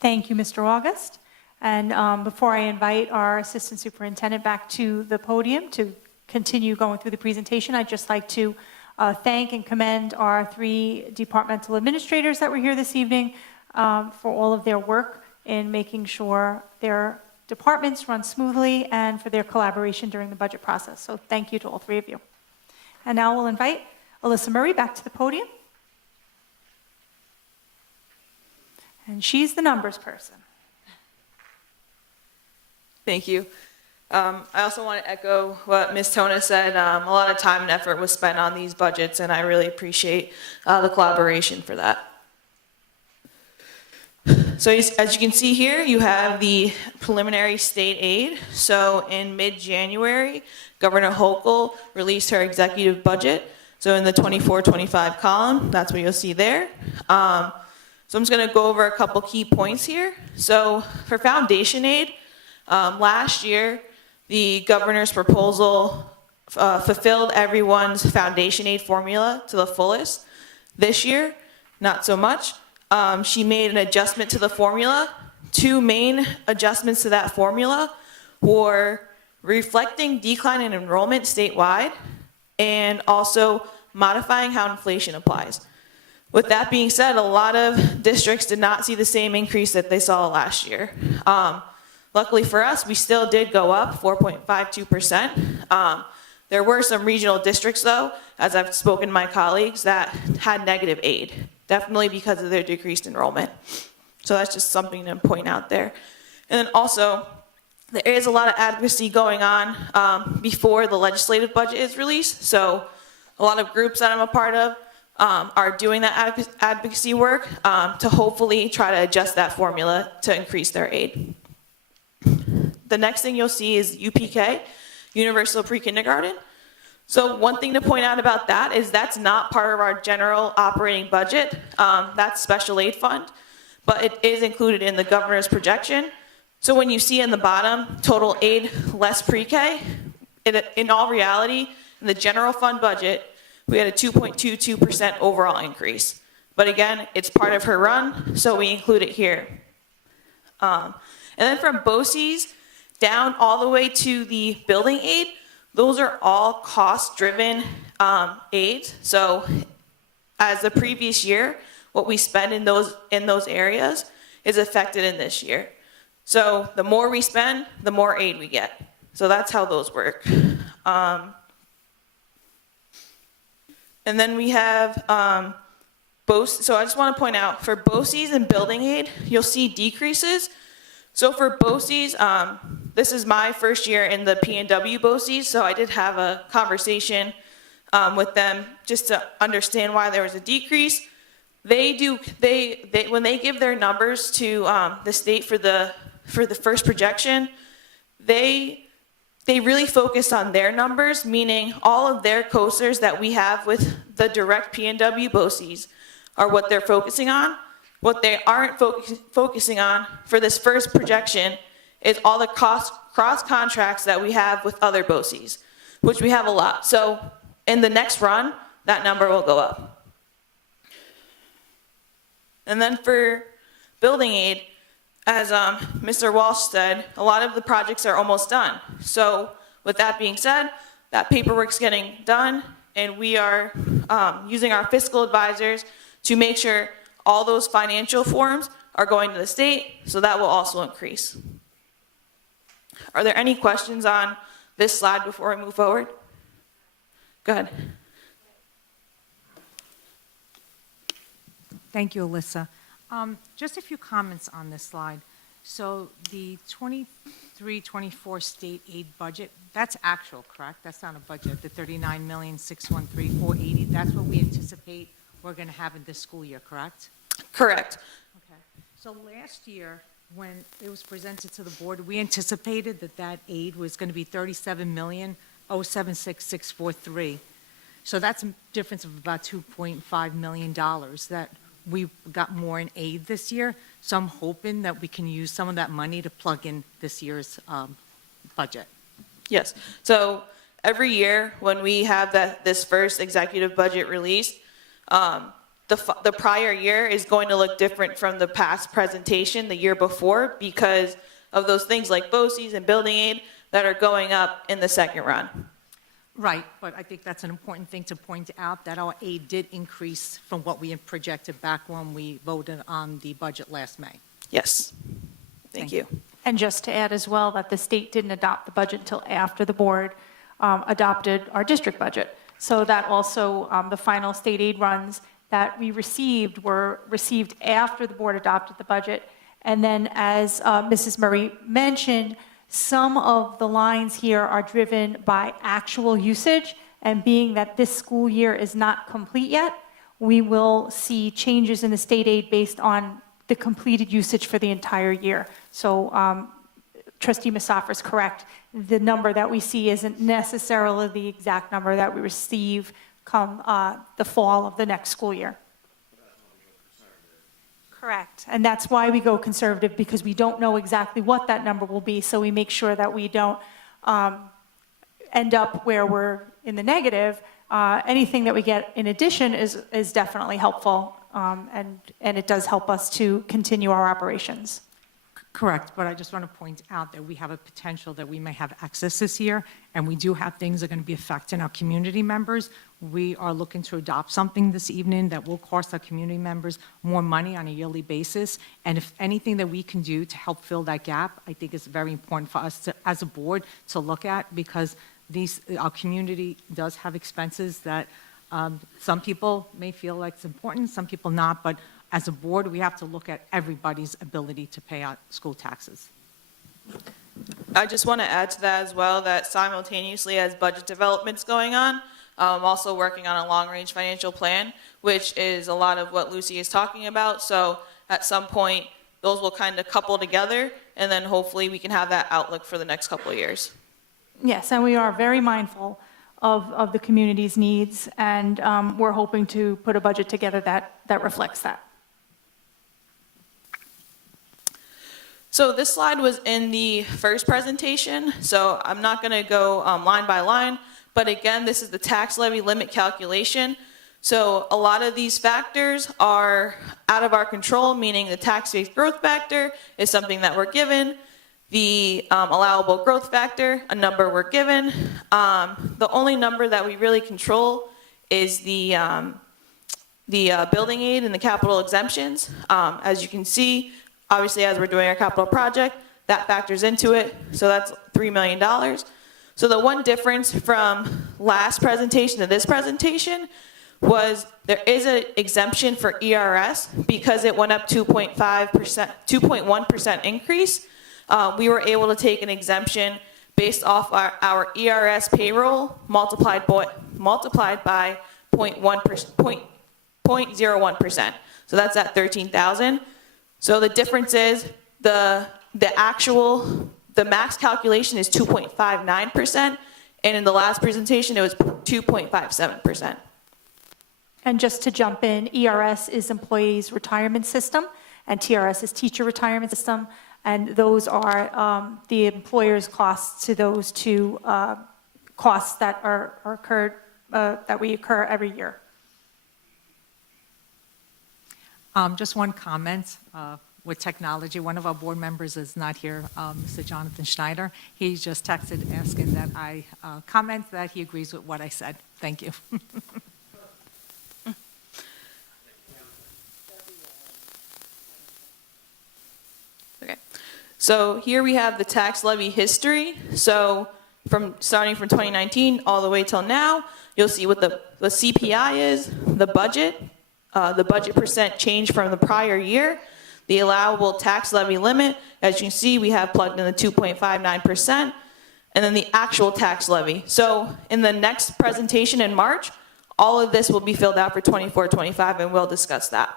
Thank you, Mr. August. And before I invite our Assistant Superintendent back to the podium to continue going through the presentation, I'd just like to thank and commend our 3 departmental administrators that were here this evening for all of their work in making sure their departments run smoothly and for their collaboration during the budget process. So thank you to all 3 of you. And now we'll invite Alyssa Murray back to the podium. And she's the numbers person. Thank you. I also want to echo what Ms. Tona said. A lot of time and effort was spent on these budgets, and I really appreciate the collaboration for that. So as you can see here, you have the preliminary state aid. So in mid-January, Governor Hochul released her executive budget. So in the 24-25 column, that's what you'll see there. So I'm just going to go over a couple key points here. So for foundation aid, last year, the governor's proposal fulfilled everyone's foundation aid formula to the fullest. This year, not so much. She made an adjustment to the formula. 2 main adjustments to that formula were reflecting decline in enrollment statewide and also modifying how inflation applies. With that being said, a lot of districts did not see the same increase that they saw last year. Luckily for us, we still did go up 4.52%. There were some regional districts, though, as I've spoken to my colleagues, that had negative aid, definitely because of their decreased enrollment. So that's just something to point out there. And then also, there is a lot of advocacy going on before the legislative budget is released. So a lot of groups that I'm a part of are doing that advocacy work to hopefully try to adjust that formula to increase their aid. The next thing you'll see is UPK, Universal Pre-Kindergarten. So one thing to point out about that is that's not part of our general operating budget. That's special aid fund, but it is included in the governor's projection. So when you see in the bottom, total aid less pre-K, in all reality, in the general fund budget, we had a 2.22% overall increase. But again, it's part of her run, so we include it here. And then from BOCES down all the way to the building aid, those are all cost-driven aids. So as the previous year, what we spend in those areas is affected in this year. So the more we spend, the more aid we get. So that's how those work. And then we have so I just want to point out, for BOCES and building aid, you'll see decreases. So for BOCES, this is my first year in the P&W BOCES, so I did have a conversation with them just to understand why there was a decrease. When they give their numbers to the state for the first projection, they really focus on their numbers, meaning all of their coasters that we have with the direct P&W BOCES are what they're focusing on. What they aren't focusing on for this first projection is all the cross contracts that we have with other BOCES, which we have a lot. So in the next run, that number will go up. And then for building aid, as Mr. Walsh said, a lot of the projects are almost done. So with that being said, that paperwork's getting done, and we are using our fiscal advisors to make sure all those financial forms are going to the state, so that will also increase. Are there any questions on this slide before we move forward? Go ahead. Thank you, Alyssa. Just a few comments on this slide. So the 23-24 state aid budget, that's actual, correct? That's not a budget, the $39,613,480. That's what we anticipate we're going to have in this school year, correct? Correct. Okay. So last year, when it was presented to the board, we anticipated that aid was going to be $37,076,643. So that's a difference of about $2.5 million that we got more in aid this year. So I'm hoping that we can use some of that money to plug in this year's budget. Yes. So every year when we have this first executive budget released, the prior year is going to look different from the past presentation the year before because of those things like BOCES and building aid that are going up in the second run. Right, but I think that's an important thing to point out, that our aid did increase from what we had projected back when we voted on the budget last May. Yes. Thank you. And just to add as well, that the state didn't adopt the budget until after the board adopted our district budget. So that also, the final state aid runs that we received were received after the board adopted the budget. And then as Mrs. Murray mentioned, some of the lines here are driven by actual usage, and being that this school year is not complete yet, we will see changes in the state aid based on the completed usage for the entire year. So Trustee Musafir is correct. The number that we see isn't necessarily the exact number that we receive come the fall of the next school year. Correct. And that's why we go conservative, because we don't know exactly what that number will be, so we make sure that we don't end up where we're in the negative. Anything that we get in addition is definitely helpful, and it does help us to continue our operations. Correct, but I just want to point out that we have a potential that we may have excess this year, and we do have things that are going to be affecting our community members. We are looking to adopt something this evening that will cost our community members more money on a yearly basis, and if anything that we can do to help fill that gap, I think is very important for us to, as a board, to look at, because our community does have expenses that some people may feel like it's important, some people not, but as a board, we have to look at everybody's ability to pay out school taxes. I just want to add to that as well, that simultaneously as budget development's going on, I'm also working on a long-range financial plan, which is a lot of what Lucy is talking about. So at some point, those will kind of couple together, and then hopefully we can have that outlook for the next couple of years. Yes, and we are very mindful of the community's needs, and we're hoping to put a budget together that reflects that. So this slide was in the first presentation, so I'm not going to go line by line, but again, this is the tax levy limit calculation. So a lot of these factors are out of our control, meaning the tax-based growth factor is something that we're given. The allowable growth factor, a number we're given. The only number that we really control is the building aid and the capital exemptions. As you can see, obviously as we're doing our capital project, that factors into it, so that's $3 million. So the one difference from last presentation to this presentation was there is an exemption for ERS because it went up 2.1% increase. We were able to take an exemption based off our ERS payroll multiplied by 0.01%. So that's at 13,000. So the difference is the max calculation is 2.59%, and in the last presentation it was 2.57%. And just to jump in, ERS is Employees Retirement System, and TRS is Teacher Retirement System, and those are the employer's costs to those two costs that are incurred, that we incur every year. Just one comment with technology. One of our board members is not here, Mr. Jonathan Schneider. He just texted asking that I comment that he agrees with what I said. Thank you. Okay. So here we have the tax levy history. So starting from 2019 all the way till now, you'll see what the CPI is, the budget percent change from the prior year, the allowable tax levy limit. As you can see, we have plugged in the 2.59%, and then the actual tax levy. So in the next presentation in March, all of this will be filled out for 24-25, and we'll discuss that.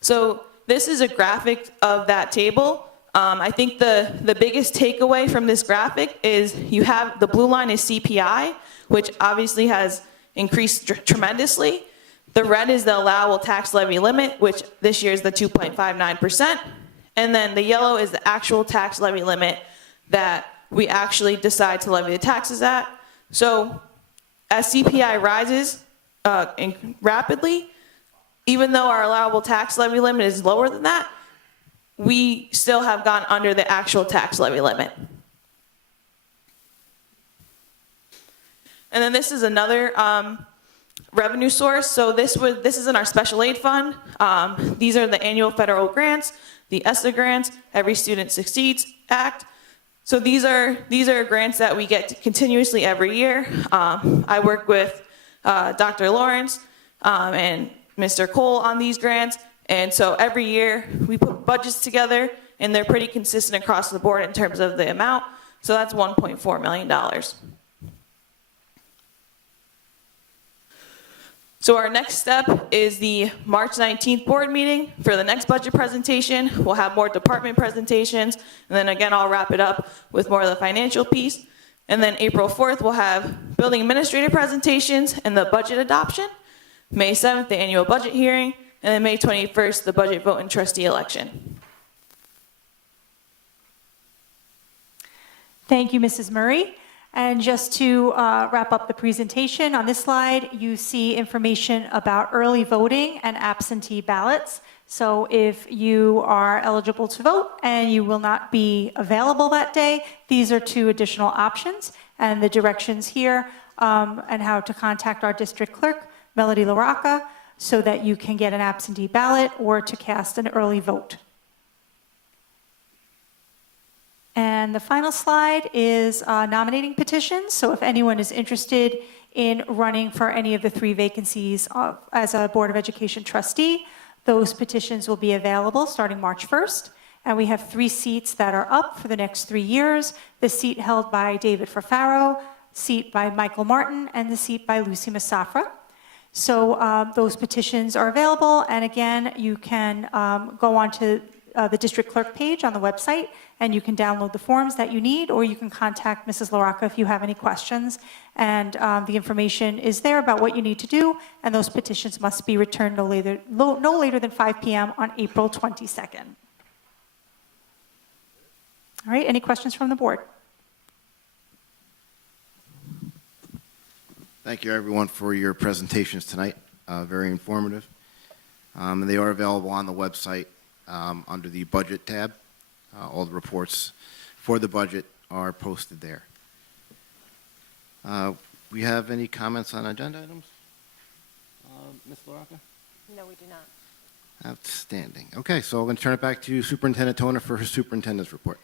So this is a graphic of that table. I think the biggest takeaway from this graphic is you have the blue line is CPI, which obviously has increased tremendously. The red is the allowable tax levy limit, which this year is the 2.59%. And then the yellow is the actual tax levy limit that we actually decide to levy the taxes at. So as CPI rises rapidly, even though our allowable tax levy limit is lower than that, we still have gone under the actual tax levy limit. And then this is another revenue source. So this is in our special aid fund. These are the annual federal grants, the ESSA grants, Every Student Succeeds Act. So these are grants that we get continuously every year. I work with Dr. Lawrence and Mr. Cole on these grants. And so every year we put budgets together, and they're pretty consistent across the board in terms of the amount. So that's $1.4 million. So our next step is the March 19th board meeting. For the next budget presentation, we'll have more department presentations, and then again, I'll wrap it up with more of the financial piece. And then April 4th, we'll have building administrator presentations and the budget adoption. May 7th, the annual budget hearing, and then May 21st, the budget vote and trustee election. Thank you, Mrs. Murray. And just to wrap up the presentation, on this slide, you see information about early voting and absentee ballots. So if you are eligible to vote and you will not be available that day, these are two additional options. And the directions here and how to contact our district clerk, Melody LaRocca, so that you can get an absentee ballot or to cast an early vote. And the final slide is nominating petitions. So if anyone is interested in running for any of the 3 vacancies as a Board of Education trustee, those petitions will be available starting March 1st. And we have 3 seats that are up for the next 3 years. The seat held by David Ferfaro, seat by Michael Martin, and the seat by Lucy Masafra. So those petitions are available. And again, you can go on to the district clerk page on the website, and you can download the forms that you need, or you can contact Mrs. LaRocca if you have any questions. And the information is there about what you need to do, and those petitions must be returned no later than 5 p.m. on April 22nd. All right, any questions from the board? Thank you, everyone, for your presentations tonight. Very informative. And they are available on the website under the budget tab. All the reports for the budget are posted there. We have any comments on agenda items? Ms. LaRocca? No, we do not. Outstanding. Okay, so I'm going to turn it back to Superintendent Toner for her superintendent's report.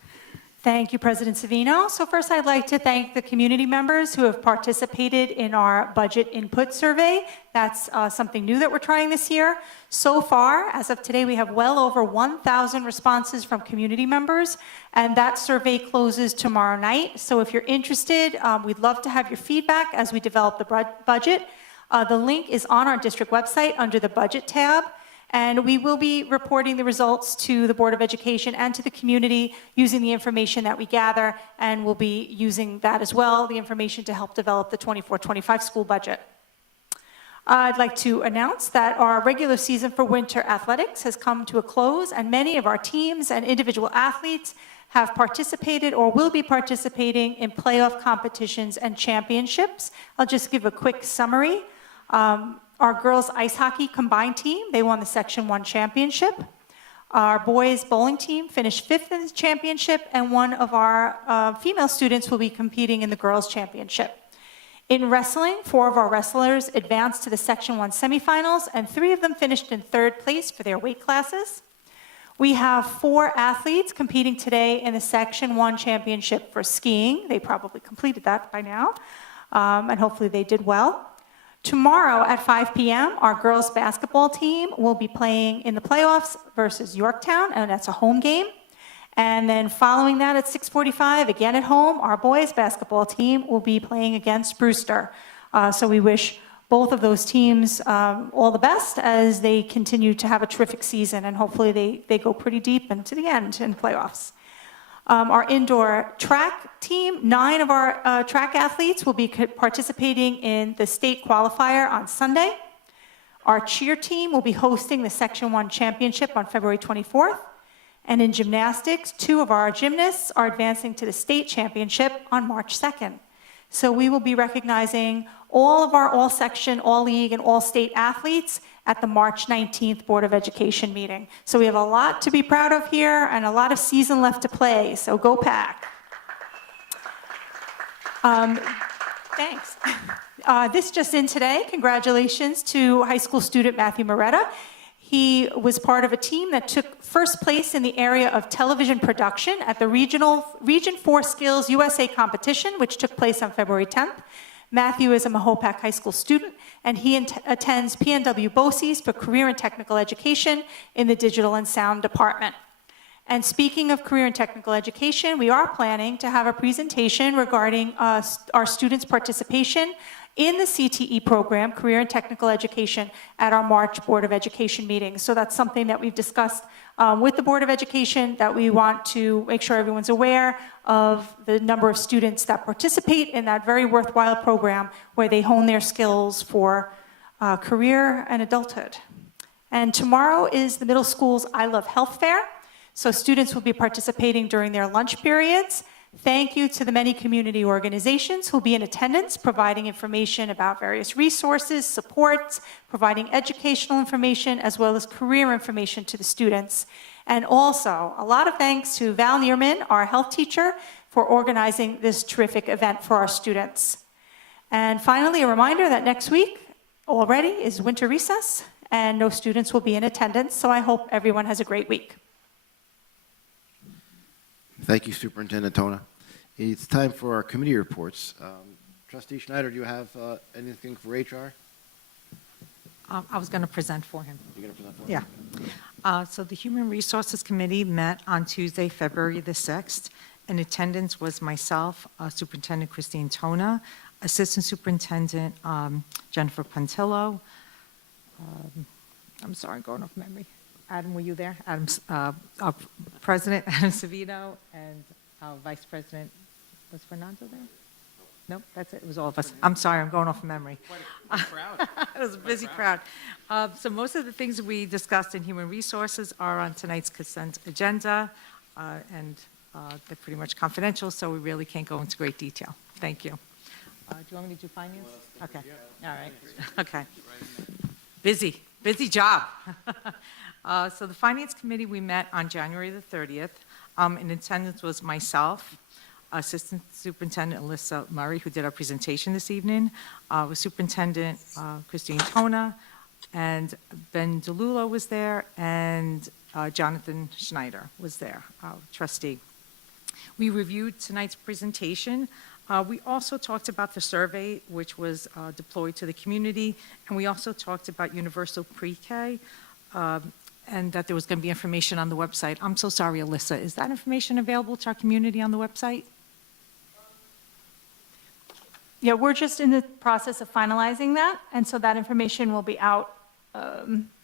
Thank you, President Savino. So first, I'd like to thank the community members who have participated in our budget input survey. That's something new that we're trying this year. So far, as of today, we have well over 1,000 responses from community members, and that survey closes tomorrow night. So if you're interested, we'd love to have your feedback as we develop the budget. The link is on our district website under the budget tab. And we will be reporting the results to the Board of Education and to the community using the information that we gather, and we'll be using that as well, the information to help develop the 24-25 school budget. I'd like to announce that our regular season for winter athletics has come to a close, and many of our teams and individual athletes have participated or will be participating in playoff competitions and championships. I'll just give a quick summary. Our girls ice hockey combined team, they won the Section 1 championship. Our boys bowling team finished 5th in the championship, and one of our female students will be competing in the girls championship. In wrestling, 4 of our wrestlers advanced to the Section 1 semifinals, and 3 of them finished in 3rd place for their weight classes. We have 4 athletes competing today in the Section 1 championship for skiing. They probably completed that by now, and hopefully they did well. Tomorrow at 5 p.m., our girls basketball team will be playing in the playoffs versus Yorktown, and that's a home game. And then following that at 6:45, again at home, our boys basketball team will be playing against Brewster. So we wish both of those teams all the best as they continue to have a terrific season, and hopefully they go pretty deep into the end in playoffs. Our indoor track team, 9 of our track athletes will be participating in the state qualifier on Sunday. Our cheer team will be hosting the Section 1 championship on February 24th. And in gymnastics, 2 of our gymnasts are advancing to the state championship on March 2nd. So we will be recognizing all of our all-section, all-league, and all-state athletes at the March 19th Board of Education meeting. So we have a lot to be proud of here and a lot of season left to play, so go Pack. Thanks. This just in today, congratulations to high school student Matthew Moretta. He was part of a team that took first place in the area of television production at the Region 4 Skills USA competition, which took place on February 10th. Matthew is a Mahopac High School student, and he attends PNW BOCES for Career and Technical Education in the Digital and Sound Department. And speaking of career and technical education, we are planning to have a presentation regarding our students' participation in the CTE program, Career and Technical Education, at our March Board of Education meeting. So that's something that we've discussed with the Board of Education, that we want to make sure everyone's aware of the number of students that participate in that very worthwhile program where they hone their skills for career and adulthood. And tomorrow is the middle school's I Love Health Fair. So students will be participating during their lunch periods. Thank you to the many community organizations who will be in attendance, providing information about various resources, supports, providing educational information, as well as career information to the students. And also, a lot of thanks to Val Neerman, our health teacher, for organizing this terrific event for our students. And finally, a reminder that next week already is winter recess, and no students will be in attendance, so I hope everyone has a great week. Thank you, Superintendent Tona. It's time for our committee reports. Trustee Schneider, do you have anything for HR? I was going to present for him. You're going to present for him? Yeah. So the Human Resources Committee met on Tuesday, February the 6th. In attendance was myself, Superintendent Christine Tona, Assistant Superintendent Jennifer Pontillo. I'm sorry, I'm going off memory. Adam, were you there? Adam's President Adam Savino and Vice President, was Fernando there? Nope, that's it. It was all of us. I'm sorry, I'm going off memory. It was a busy crowd. So most of the things we discussed in Human Resources are on tonight's consent agenda, and they're pretty much confidential, so we really can't go into great detail. Thank you. Do you want me to do finance? Okay, all right, okay. Busy job. So the Finance Committee, we met on January the 30th. In attendance was myself, Assistant Superintendent Alyssa Murray, who did our presentation this evening, with Superintendent Christine Tona, and Ben DeLulo was there, and Jonathan Schneider was there, trustee. We reviewed tonight's presentation. We also talked about the survey, which was deployed to the community, and we also talked about universal pre-K, and that there was going to be information on the website. I'm so sorry, Alyssa. Is that information available to our community on the website? Yeah, we're just in the process of finalizing that, and so that information will be out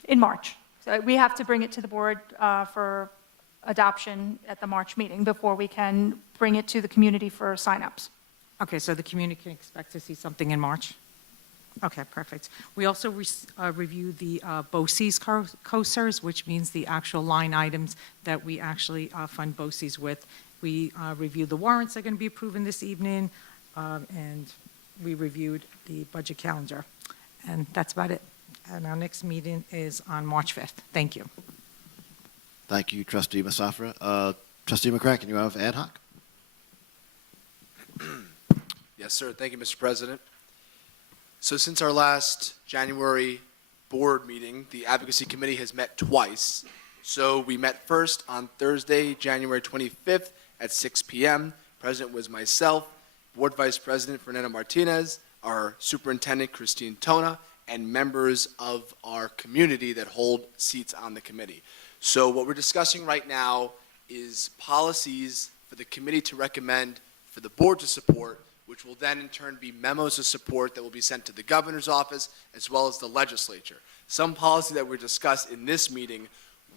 in March. So we have to bring it to the board for adoption at the March meeting before we can bring it to the community for signups. Okay, so the community can expect to see something in March? Okay, perfect. We also reviewed the BOCES COSERs, which means the actual line items that we actually fund BOCES with. We reviewed the warrants that are going to be approved this evening, and we reviewed the budget calendar. And that's about it. And our next meeting is on March 5th. Thank you. Thank you, Trustee Masafra. Trustee McCracken, you have ad hoc? Yes, sir. Thank you, Mr. President. So since our last January board meeting, the Advocacy Committee has met twice. So we met first on Thursday, January 25th at 6 p.m. President was myself, Board Vice President Fernando Martinez, our Superintendent Christine Tona, and members of our community that hold seats on the committee. So what we're discussing right now is policies for the committee to recommend for the board to support, which will then in turn be memos of support that will be sent to the governor's office as well as the legislature. Some policies that were discussed in this meeting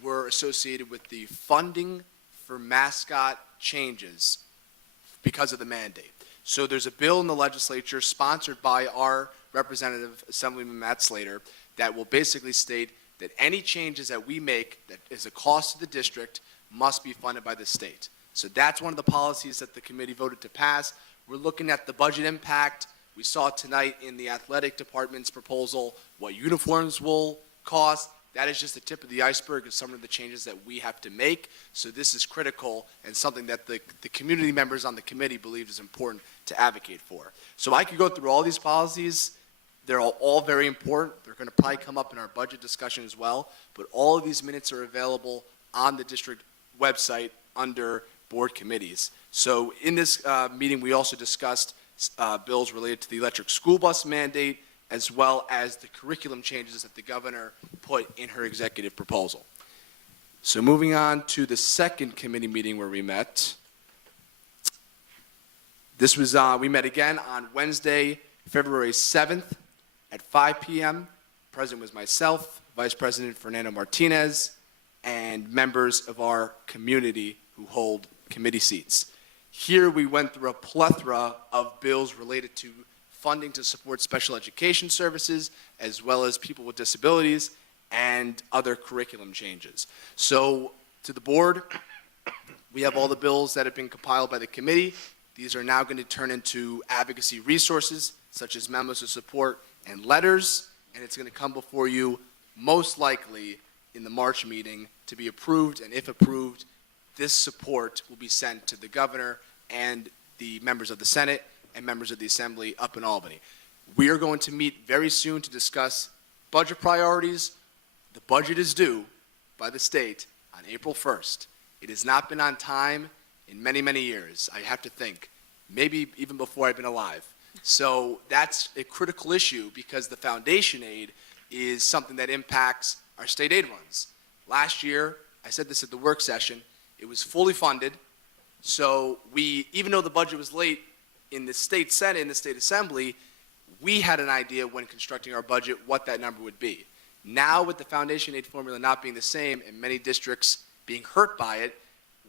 were associated with the funding for mascot changes because of the mandate. So there's a bill in the legislature sponsored by our representative, Assemblyman Matt Slater, that will basically state that any changes that we make that is a cost to the district must be funded by the state. So that's one of the policies that the committee voted to pass. We're looking at the budget impact. We saw tonight in the athletic department's proposal what uniforms will cost. That is just the tip of the iceberg of some of the changes that we have to make. So this is critical and something that the community members on the committee believe is important to advocate for. So I could go through all these policies. They're all very important. They're going to probably come up in our budget discussion as well. But all of these minutes are available on the district website under board committees. So in this meeting, we also discussed bills related to the electric school bus mandate, as well as the curriculum changes that the governor put in her executive proposal. So moving on to the second committee meeting where we met. This was, we met again on Wednesday, February 7th at 5 p.m. President was myself, Vice President Fernando Martinez, and members of our community who hold committee seats. Here we went through a plethora of bills related to funding to support special education services, as well as people with disabilities and other curriculum changes. So to the board, we have all the bills that have been compiled by the committee. These are now going to turn into advocacy resources, such as memos of support and letters, and it's going to come before you most likely in the March meeting to be approved, and if approved, this support will be sent to the governor and the members of the Senate and members of the Assembly up in Albany. We are going to meet very soon to discuss budget priorities. The budget is due by the state on April 1st. It has not been on time in many, many years. I have to think, maybe even before I've been alive. So that's a critical issue because the foundation aid is something that impacts our state aid runs. Last year, I said this at the work session, it was fully funded. So even though the budget was late in the state Senate, in the state assembly, we had an idea when constructing our budget what that number would be. Now with the foundation aid formula not being the same and many districts being hurt by it,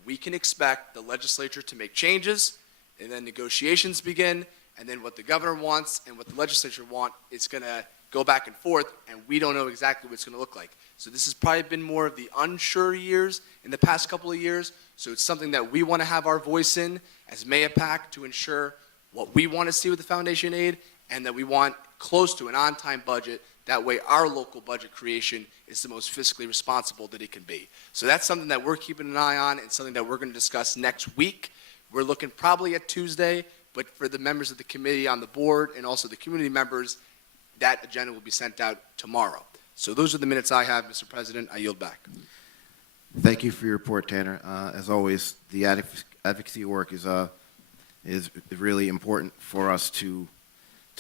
we can expect the legislature to make changes and then negotiations begin, and then what the governor wants and what the legislature want, it's going to go back and forth, and we don't know exactly what it's going to look like. So this has probably been more of the unsure years in the past couple of years, so it's something that we want to have our voice in as MAYAPAC to ensure what we want to see with the foundation aid, and that we want close to an on-time budget. That way our local budget creation is the most fiscally responsible that it can be. So that's something that we're keeping an eye on and something that we're going to discuss next week. We're looking probably at Tuesday, but for the members of the committee on the board and also the community members, that agenda will be sent out tomorrow. So those are the minutes I have, Mr. President. I yield back. Thank you for your report, Tanner. As always, the advocacy work is really important for us to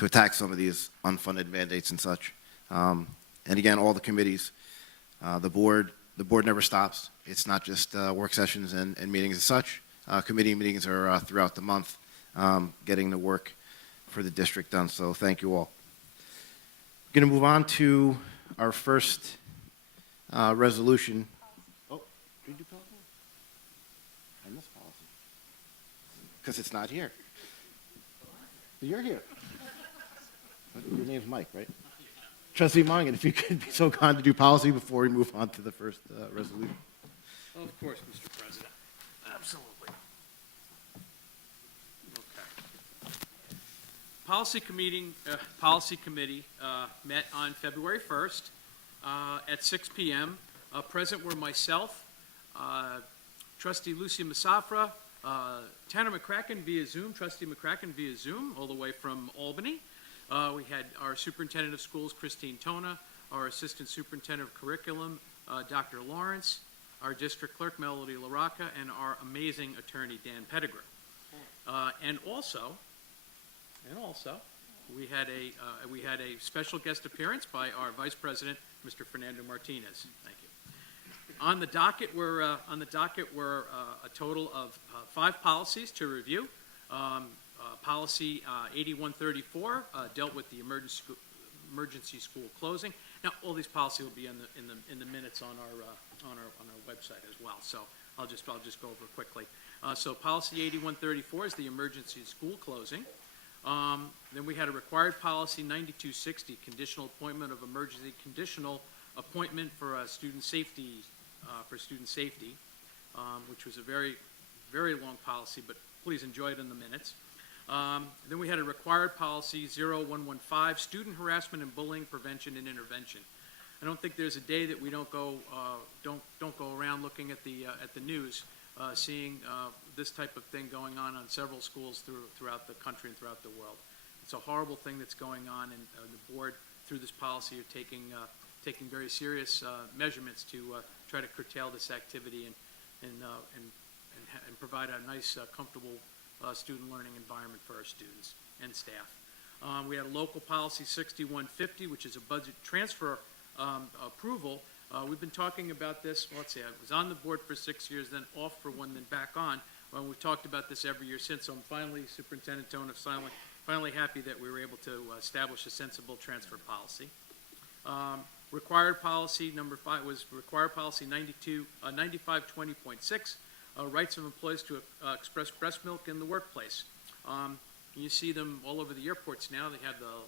attack some of these unfunded mandates and such. And again, all the committees, the board never stops. It's not just work sessions and meetings and such. Committee meetings are throughout the month, getting the work for the district done. So thank you all. Going to move on to our first resolution. Oh, did you do policy? I missed policy. Because it's not here. You're here. Your name's Mike, right? Trustee Mongan, if you could be so kind to do policy before we move on to the first resolution. Of course, Mr. President. Absolutely. Okay. Policy Committee met on February 1st at 6 p.m. Present were myself, Trustee Lucy Masafra, Tanner McCracken via Zoom, Trustee McCracken via Zoom, all the way from Albany. We had our Superintendent of Schools, Christine Tona, our Assistant Superintendent of Curriculum, Dr. Lawrence, our District Clerk, Melody LaRocca, and our amazing attorney, Dan Pettigrew. And also, we had a special guest appearance by our Vice President, Mr. Fernando Martinez. Thank you. On the docket were a total of 5 policies to review. Policy 8134 dealt with the emergency school closing. Now, all these policies will be in the minutes on our website as well. So I'll just go over quickly. So policy 8134 is the emergency school closing. Then we had a required policy 9260, conditional appointment of emergency conditional appointment for student safety, which was a very, very long policy, but please enjoy it in the minutes. Then we had a required policy 0115, student harassment and bullying prevention and intervention. I don't think there's a day that we don't go around looking at the news, seeing this type of thing going on several schools throughout the country and throughout the world. It's a horrible thing that's going on, and the board, through this policy, are taking very serious measurements to try to curtail this activity and provide a nice, comfortable student learning environment for our students and staff. We had a local policy 6150, which is a budget transfer approval. We've been talking about this, well, let's see, I was on the board for 6 years, then off for 1, then back on. We've talked about this every year since, so I'm finally, Superintendent Tona, finally happy that we were able to establish a sensible transfer policy. Required policy number 5 was required policy 9520.6, rights of employees to express breast milk in the workplace. You see them all over the airports now. They have the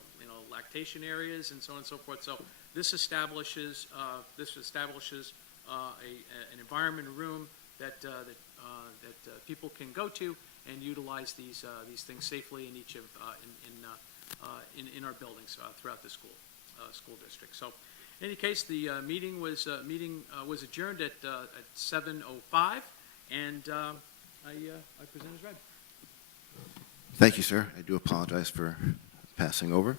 lactation areas and so on and so forth. So this establishes an environment, a room that people can go to and utilize these things safely in each of in our buildings throughout the school district. So, in any case, the meeting was adjourned at 7:05, and I present as read. Thank you, sir. I do apologize for passing over.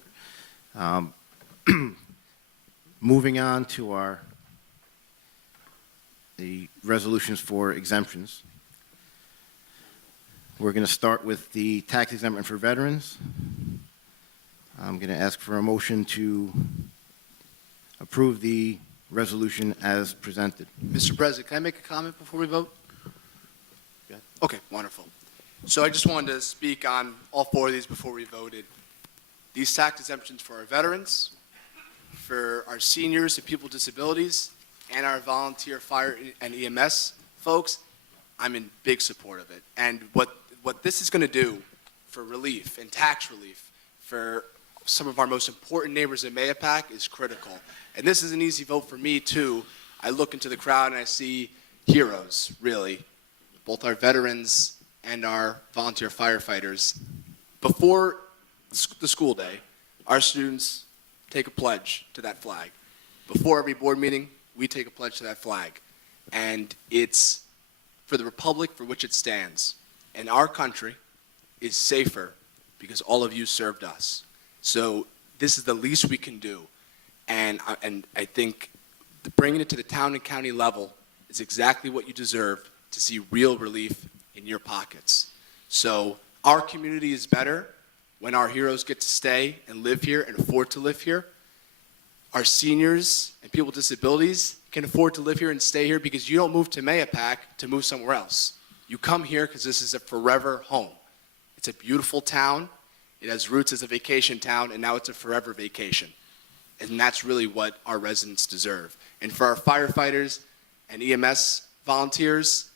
Moving on to the resolutions for exemptions. We're going to start with the tax exemption for veterans. I'm going to ask for a motion to approve the resolution as presented. Mr. President, can I make a comment before we vote? Go ahead. Okay, wonderful. So I just wanted to speak on all four of these before we voted. These tax exemptions for our veterans, for our seniors and people with disabilities, and our volunteer fire and EMS folks, I'm in big support of it. And what this is going to do for relief and tax relief for some of our most important neighbors in Mayapack is critical. And this is an easy vote for me, too. I look into the crowd and I see heroes, really, both our veterans and our volunteer firefighters. Before the school day, our students take a pledge to that flag. Before every board meeting, we take a pledge to that flag. And it's for the republic for which it stands. And our country is safer because all of you served us. So this is the least we can do. And I think bringing it to the town and county level is exactly what you deserve to see real relief in your pockets. So our community is better when our heroes get to stay and live here and afford to live here. Our seniors and people with disabilities can afford to live here and stay here because you don't move to Mayapack to move somewhere else. You come here because this is a forever home. It's a beautiful town. It has roots as a vacation town, and now it's a forever vacation. And that's really what our residents deserve. And for our firefighters and EMS volunteers,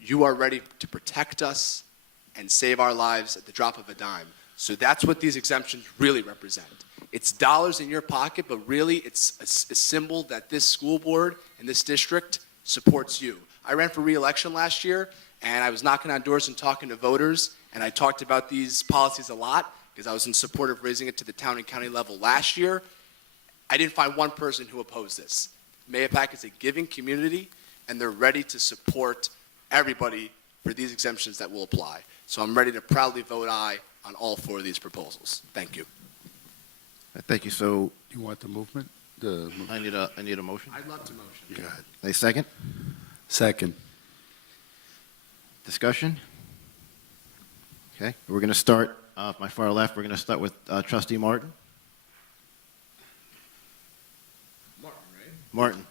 you are ready to protect us and save our lives at the drop of a dime. So that's what these exemptions really represent. It's dollars in your pocket, but really it's a symbol that this school board and this district supports you. I ran for re-election last year, and I was knocking on doors and talking to voters, and I talked about these policies a lot because I was in support of raising it to the town and county level last year. I didn't find one person who opposed this. Mayapack is a giving community, and they're ready to support everybody for these exemptions that will apply. So I'm ready to proudly vote aye on all four of these proposals. Thank you. Thank you. So You want the movement? I need a motion. I'd love to motion. Go ahead. A second? Second. Discussion? Okay, we're going to start, my far left, we're going to start with trustee Martin. Martin, right? Martin,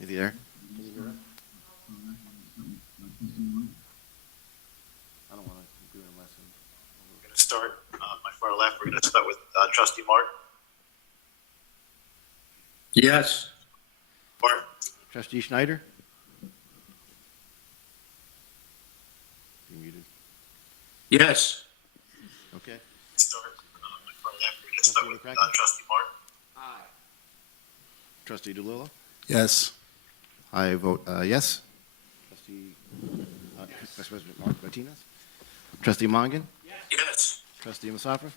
is he there? I don't want to do it unless. We're going to start, my far left, we're going to start with trustee Martin. Yes. Martin. Trustee Schneider? You muted. Yes. Okay. Start, my far left, we're going to start with trustee Martin. Aye. Trustee DeLillo? Yes. I vote yes. Trustee, Vice President Martinez? Trustee Mongan? Yes. Trustee Musafir?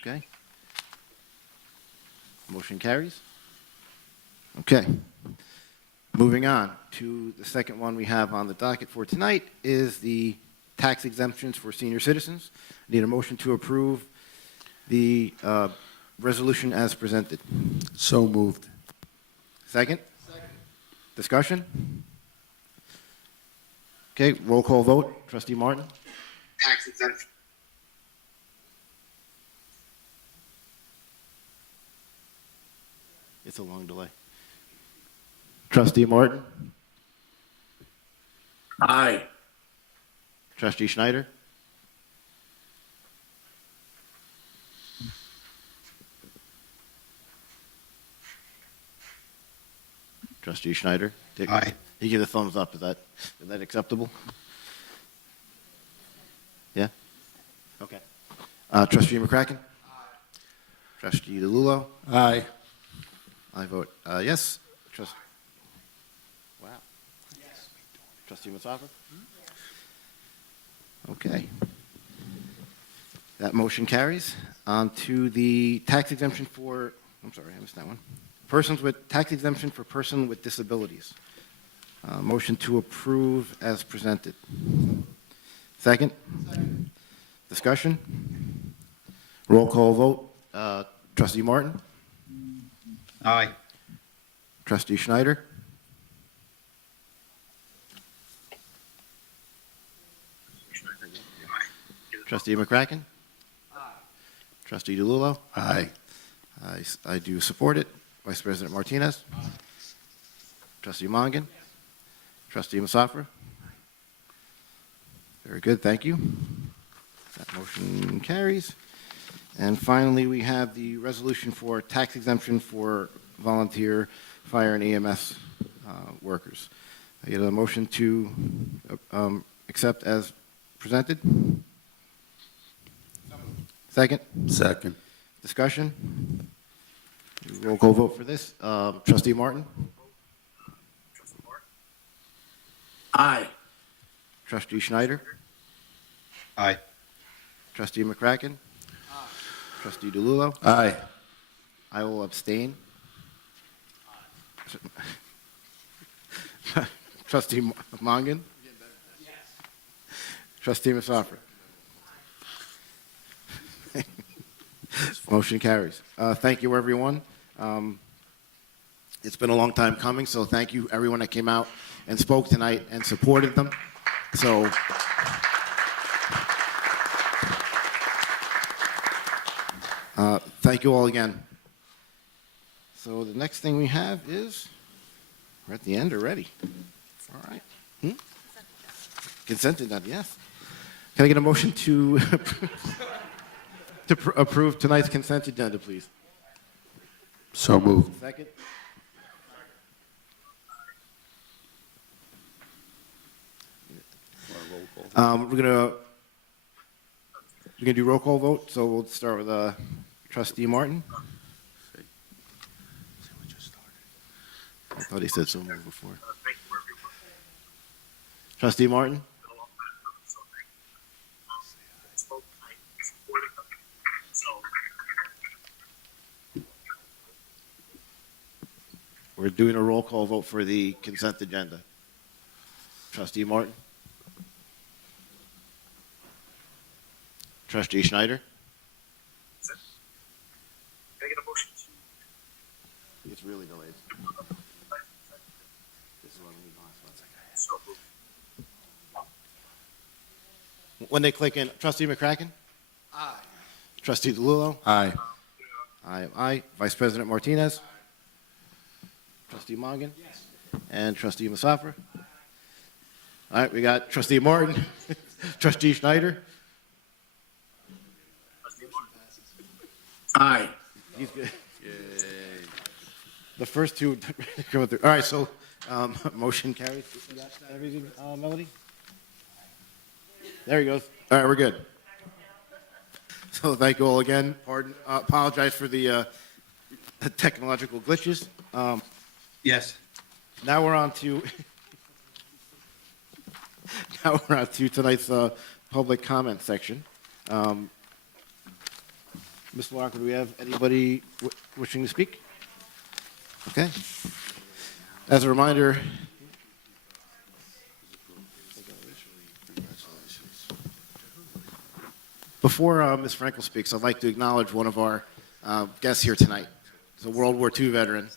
Okay. Motion carries. Okay. Moving on to the second one we have on the docket for tonight is the tax exemptions for senior citizens. Need a motion to approve the resolution as presented. So moved. Second? Discussion? Okay, roll call vote. Trustee Martin? Tax exemption. It's a long delay. Trustee Martin? Aye. Trustee Schneider? Trustee Schneider? Aye. He gave a thumbs up. Is that acceptable? Yeah? Okay. Trustee McCracken? Trustee DeLullo? Aye. I vote yes. Wow. Yes. Trustee Musafir? Okay. That motion carries. On to the tax exemption for, I'm sorry, I missed that one. Persons with, tax exemption for person with disabilities. Motion to approve as presented. Second? Discussion? Roll call vote. Trustee Martin? Aye. Trustee Schneider? Trustee McCracken? Trustee DeLulo? Aye. I do support it. Vice President Martinez? Trustee Mongan? Trustee Musafra? Very good, thank you. That motion carries. And finally, we have the resolution for tax exemption for volunteer fire and EMS workers. I get a motion to accept as presented. Second? Second. Discussion? Roll call vote for this. Trustee Martin? Aye. Trustee Schneider? Aye. Trustee McCracken? Trustee DeLulo? Aye. I will abstain. Trustee Mongan? Trustee Musafra? Motion carries. Thank you, everyone. It's been a long time coming, so thank you, everyone that came out and spoke tonight and supported them. So, thank you all again. So the next thing we have is, we're at the end already. All right. Consent agenda, yes. Can I get a motion to approve tonight's consent agenda, please? So moved. Second? We're gonna do roll call vote, so we'll start with Trustee Martin. I thought he said so moved before. Thank you, everyone. Trustee Martin? It's been a long time coming, so thank you. Spoke tonight, supported them. So, We're doing a roll call vote for the consent agenda. Trustee Martin? Trustee Schneider? can I get a motion to It's really delayed. This is what we need last so moved? When they click in, Trustee McCracken? Aye. Trustee DeLulo? Aye. Aye. Vice President Martinez? Trustee Mongan? Yes. And Trustee Musafra? All right, we got Trustee Martin, Trustee Schneider? Aye. He's good. The first two going through. All right, so motion carries. You got everything, Melody? There he goes. All right, we're good. So thank you all again. Apologize for the technological glitches. Yes. Now we're on to tonight's public comment section. Ms. Walker, do we have anybody wishing to speak? Okay. As a reminder, before Ms. Frankel speaks, I'd like to acknowledge one of our guests here tonight. He's a World War II veteran.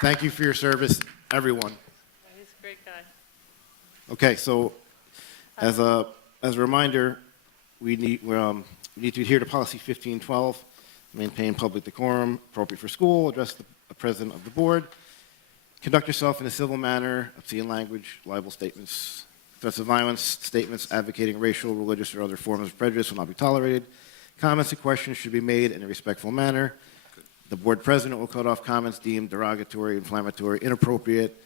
Thank you for your service, everyone. He's a great guy. Okay, so as a reminder, we need to adhere to policy 1512, maintain public decorum, appropriate for school, address the president of the board, conduct yourself in a civil manner, obscene language, libel statements, threats of violence, statements advocating racial, religious, or other forms of prejudice will not be tolerated. Comments and questions should be made in a respectful manner. The board president will cut off comments deemed derogatory, inflammatory, inappropriate,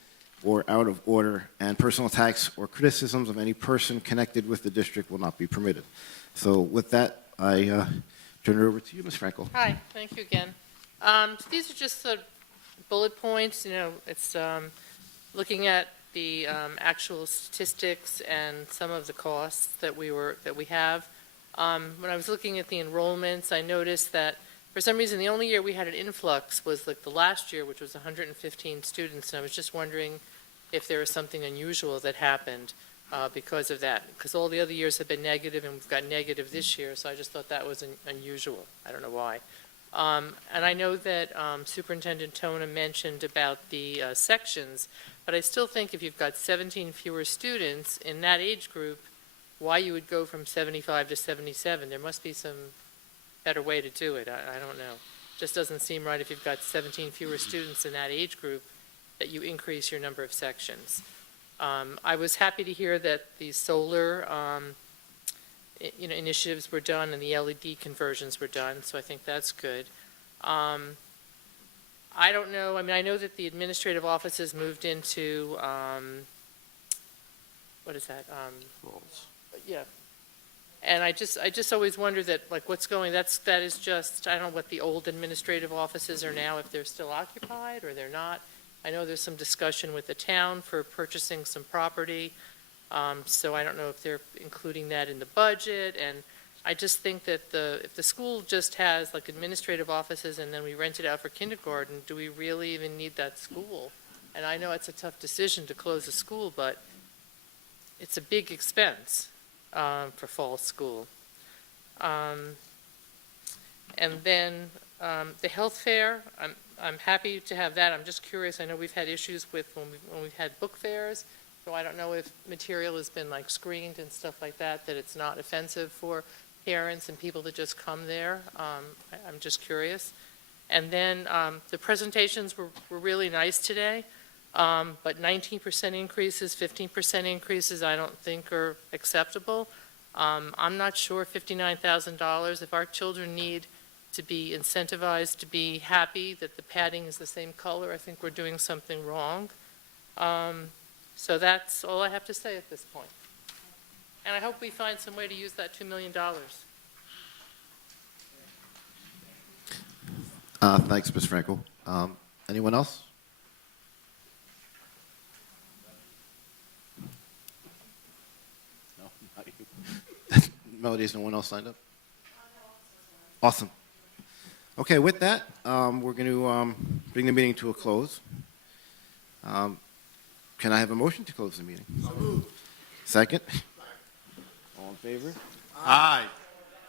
or out of order, and personal attacks or criticisms of any person connected with the district will not be permitted. So with that, I turn it over to you, Ms. Frankel. Hi, thank you again. So these are just the bullet points, it's looking at the actual statistics and some of the costs that we have. When I was looking at the enrollments, I noticed that for some reason, the only year we had an influx was like the last year, which was 115 students, and I was just wondering if there was something unusual that happened. because of that, because all the other years have been negative, and we've got negative this year, so I just thought that was unusual. I don't know why. And I know that Superintendent Tona mentioned about the sections, but I still think if you've got 17 fewer students in that age group, why you would go from 75 to 77. There must be some better way to do it. I don't know. Just doesn't seem right if you've got 17 fewer students in that age group that you increase your number of sections. I was happy to hear that the solar initiatives were done and the LED conversions were done, so I think that's good. I don't know, I mean, I know that the administrative offices moved into, what is that? Yeah. And I just always wonder that, like, what's going, that is just, I don't know what the old administrative offices are now, if they're still occupied or they're not. I know there's some discussion with the town for purchasing some property, so I don't know if they're including that in the budget, and I just think that if the school just has, like, administrative offices and then we rent it out for kindergarten, do we really even need that school? And I know it's a tough decision to close a school, but it's a big expense for fall school. And then the health fair, I'm happy to have that. I'm just curious. I know we've had issues with when we've had book fairs, so I don't know if material has been like screened and stuff like that, that it's not offensive for parents and people that just come there. I'm just curious. And then the presentations were really nice today, but 19% increases, 15% increases, I don't think are acceptable. I'm not sure $59,000, if our children need to be incentivized to be happy that the padding is the same color, I think we're doing something wrong. So that's all I have to say at this point. And I hope we find some way to use that $2 million. Thanks, Ms. Frankel. Anyone else? No, not you. Melody, is no one else signed up? Awesome. Okay, with that, we're going to bring the meeting to a close. Can I have a motion to close the meeting? Second? All in favor? Aye.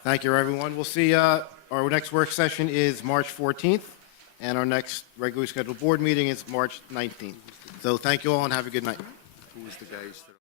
Thank you, everyone. We'll see, our next work session is March 14th, and our next regularly scheduled board meeting is March 19th. So thank you all and have a good night. Who was the guys that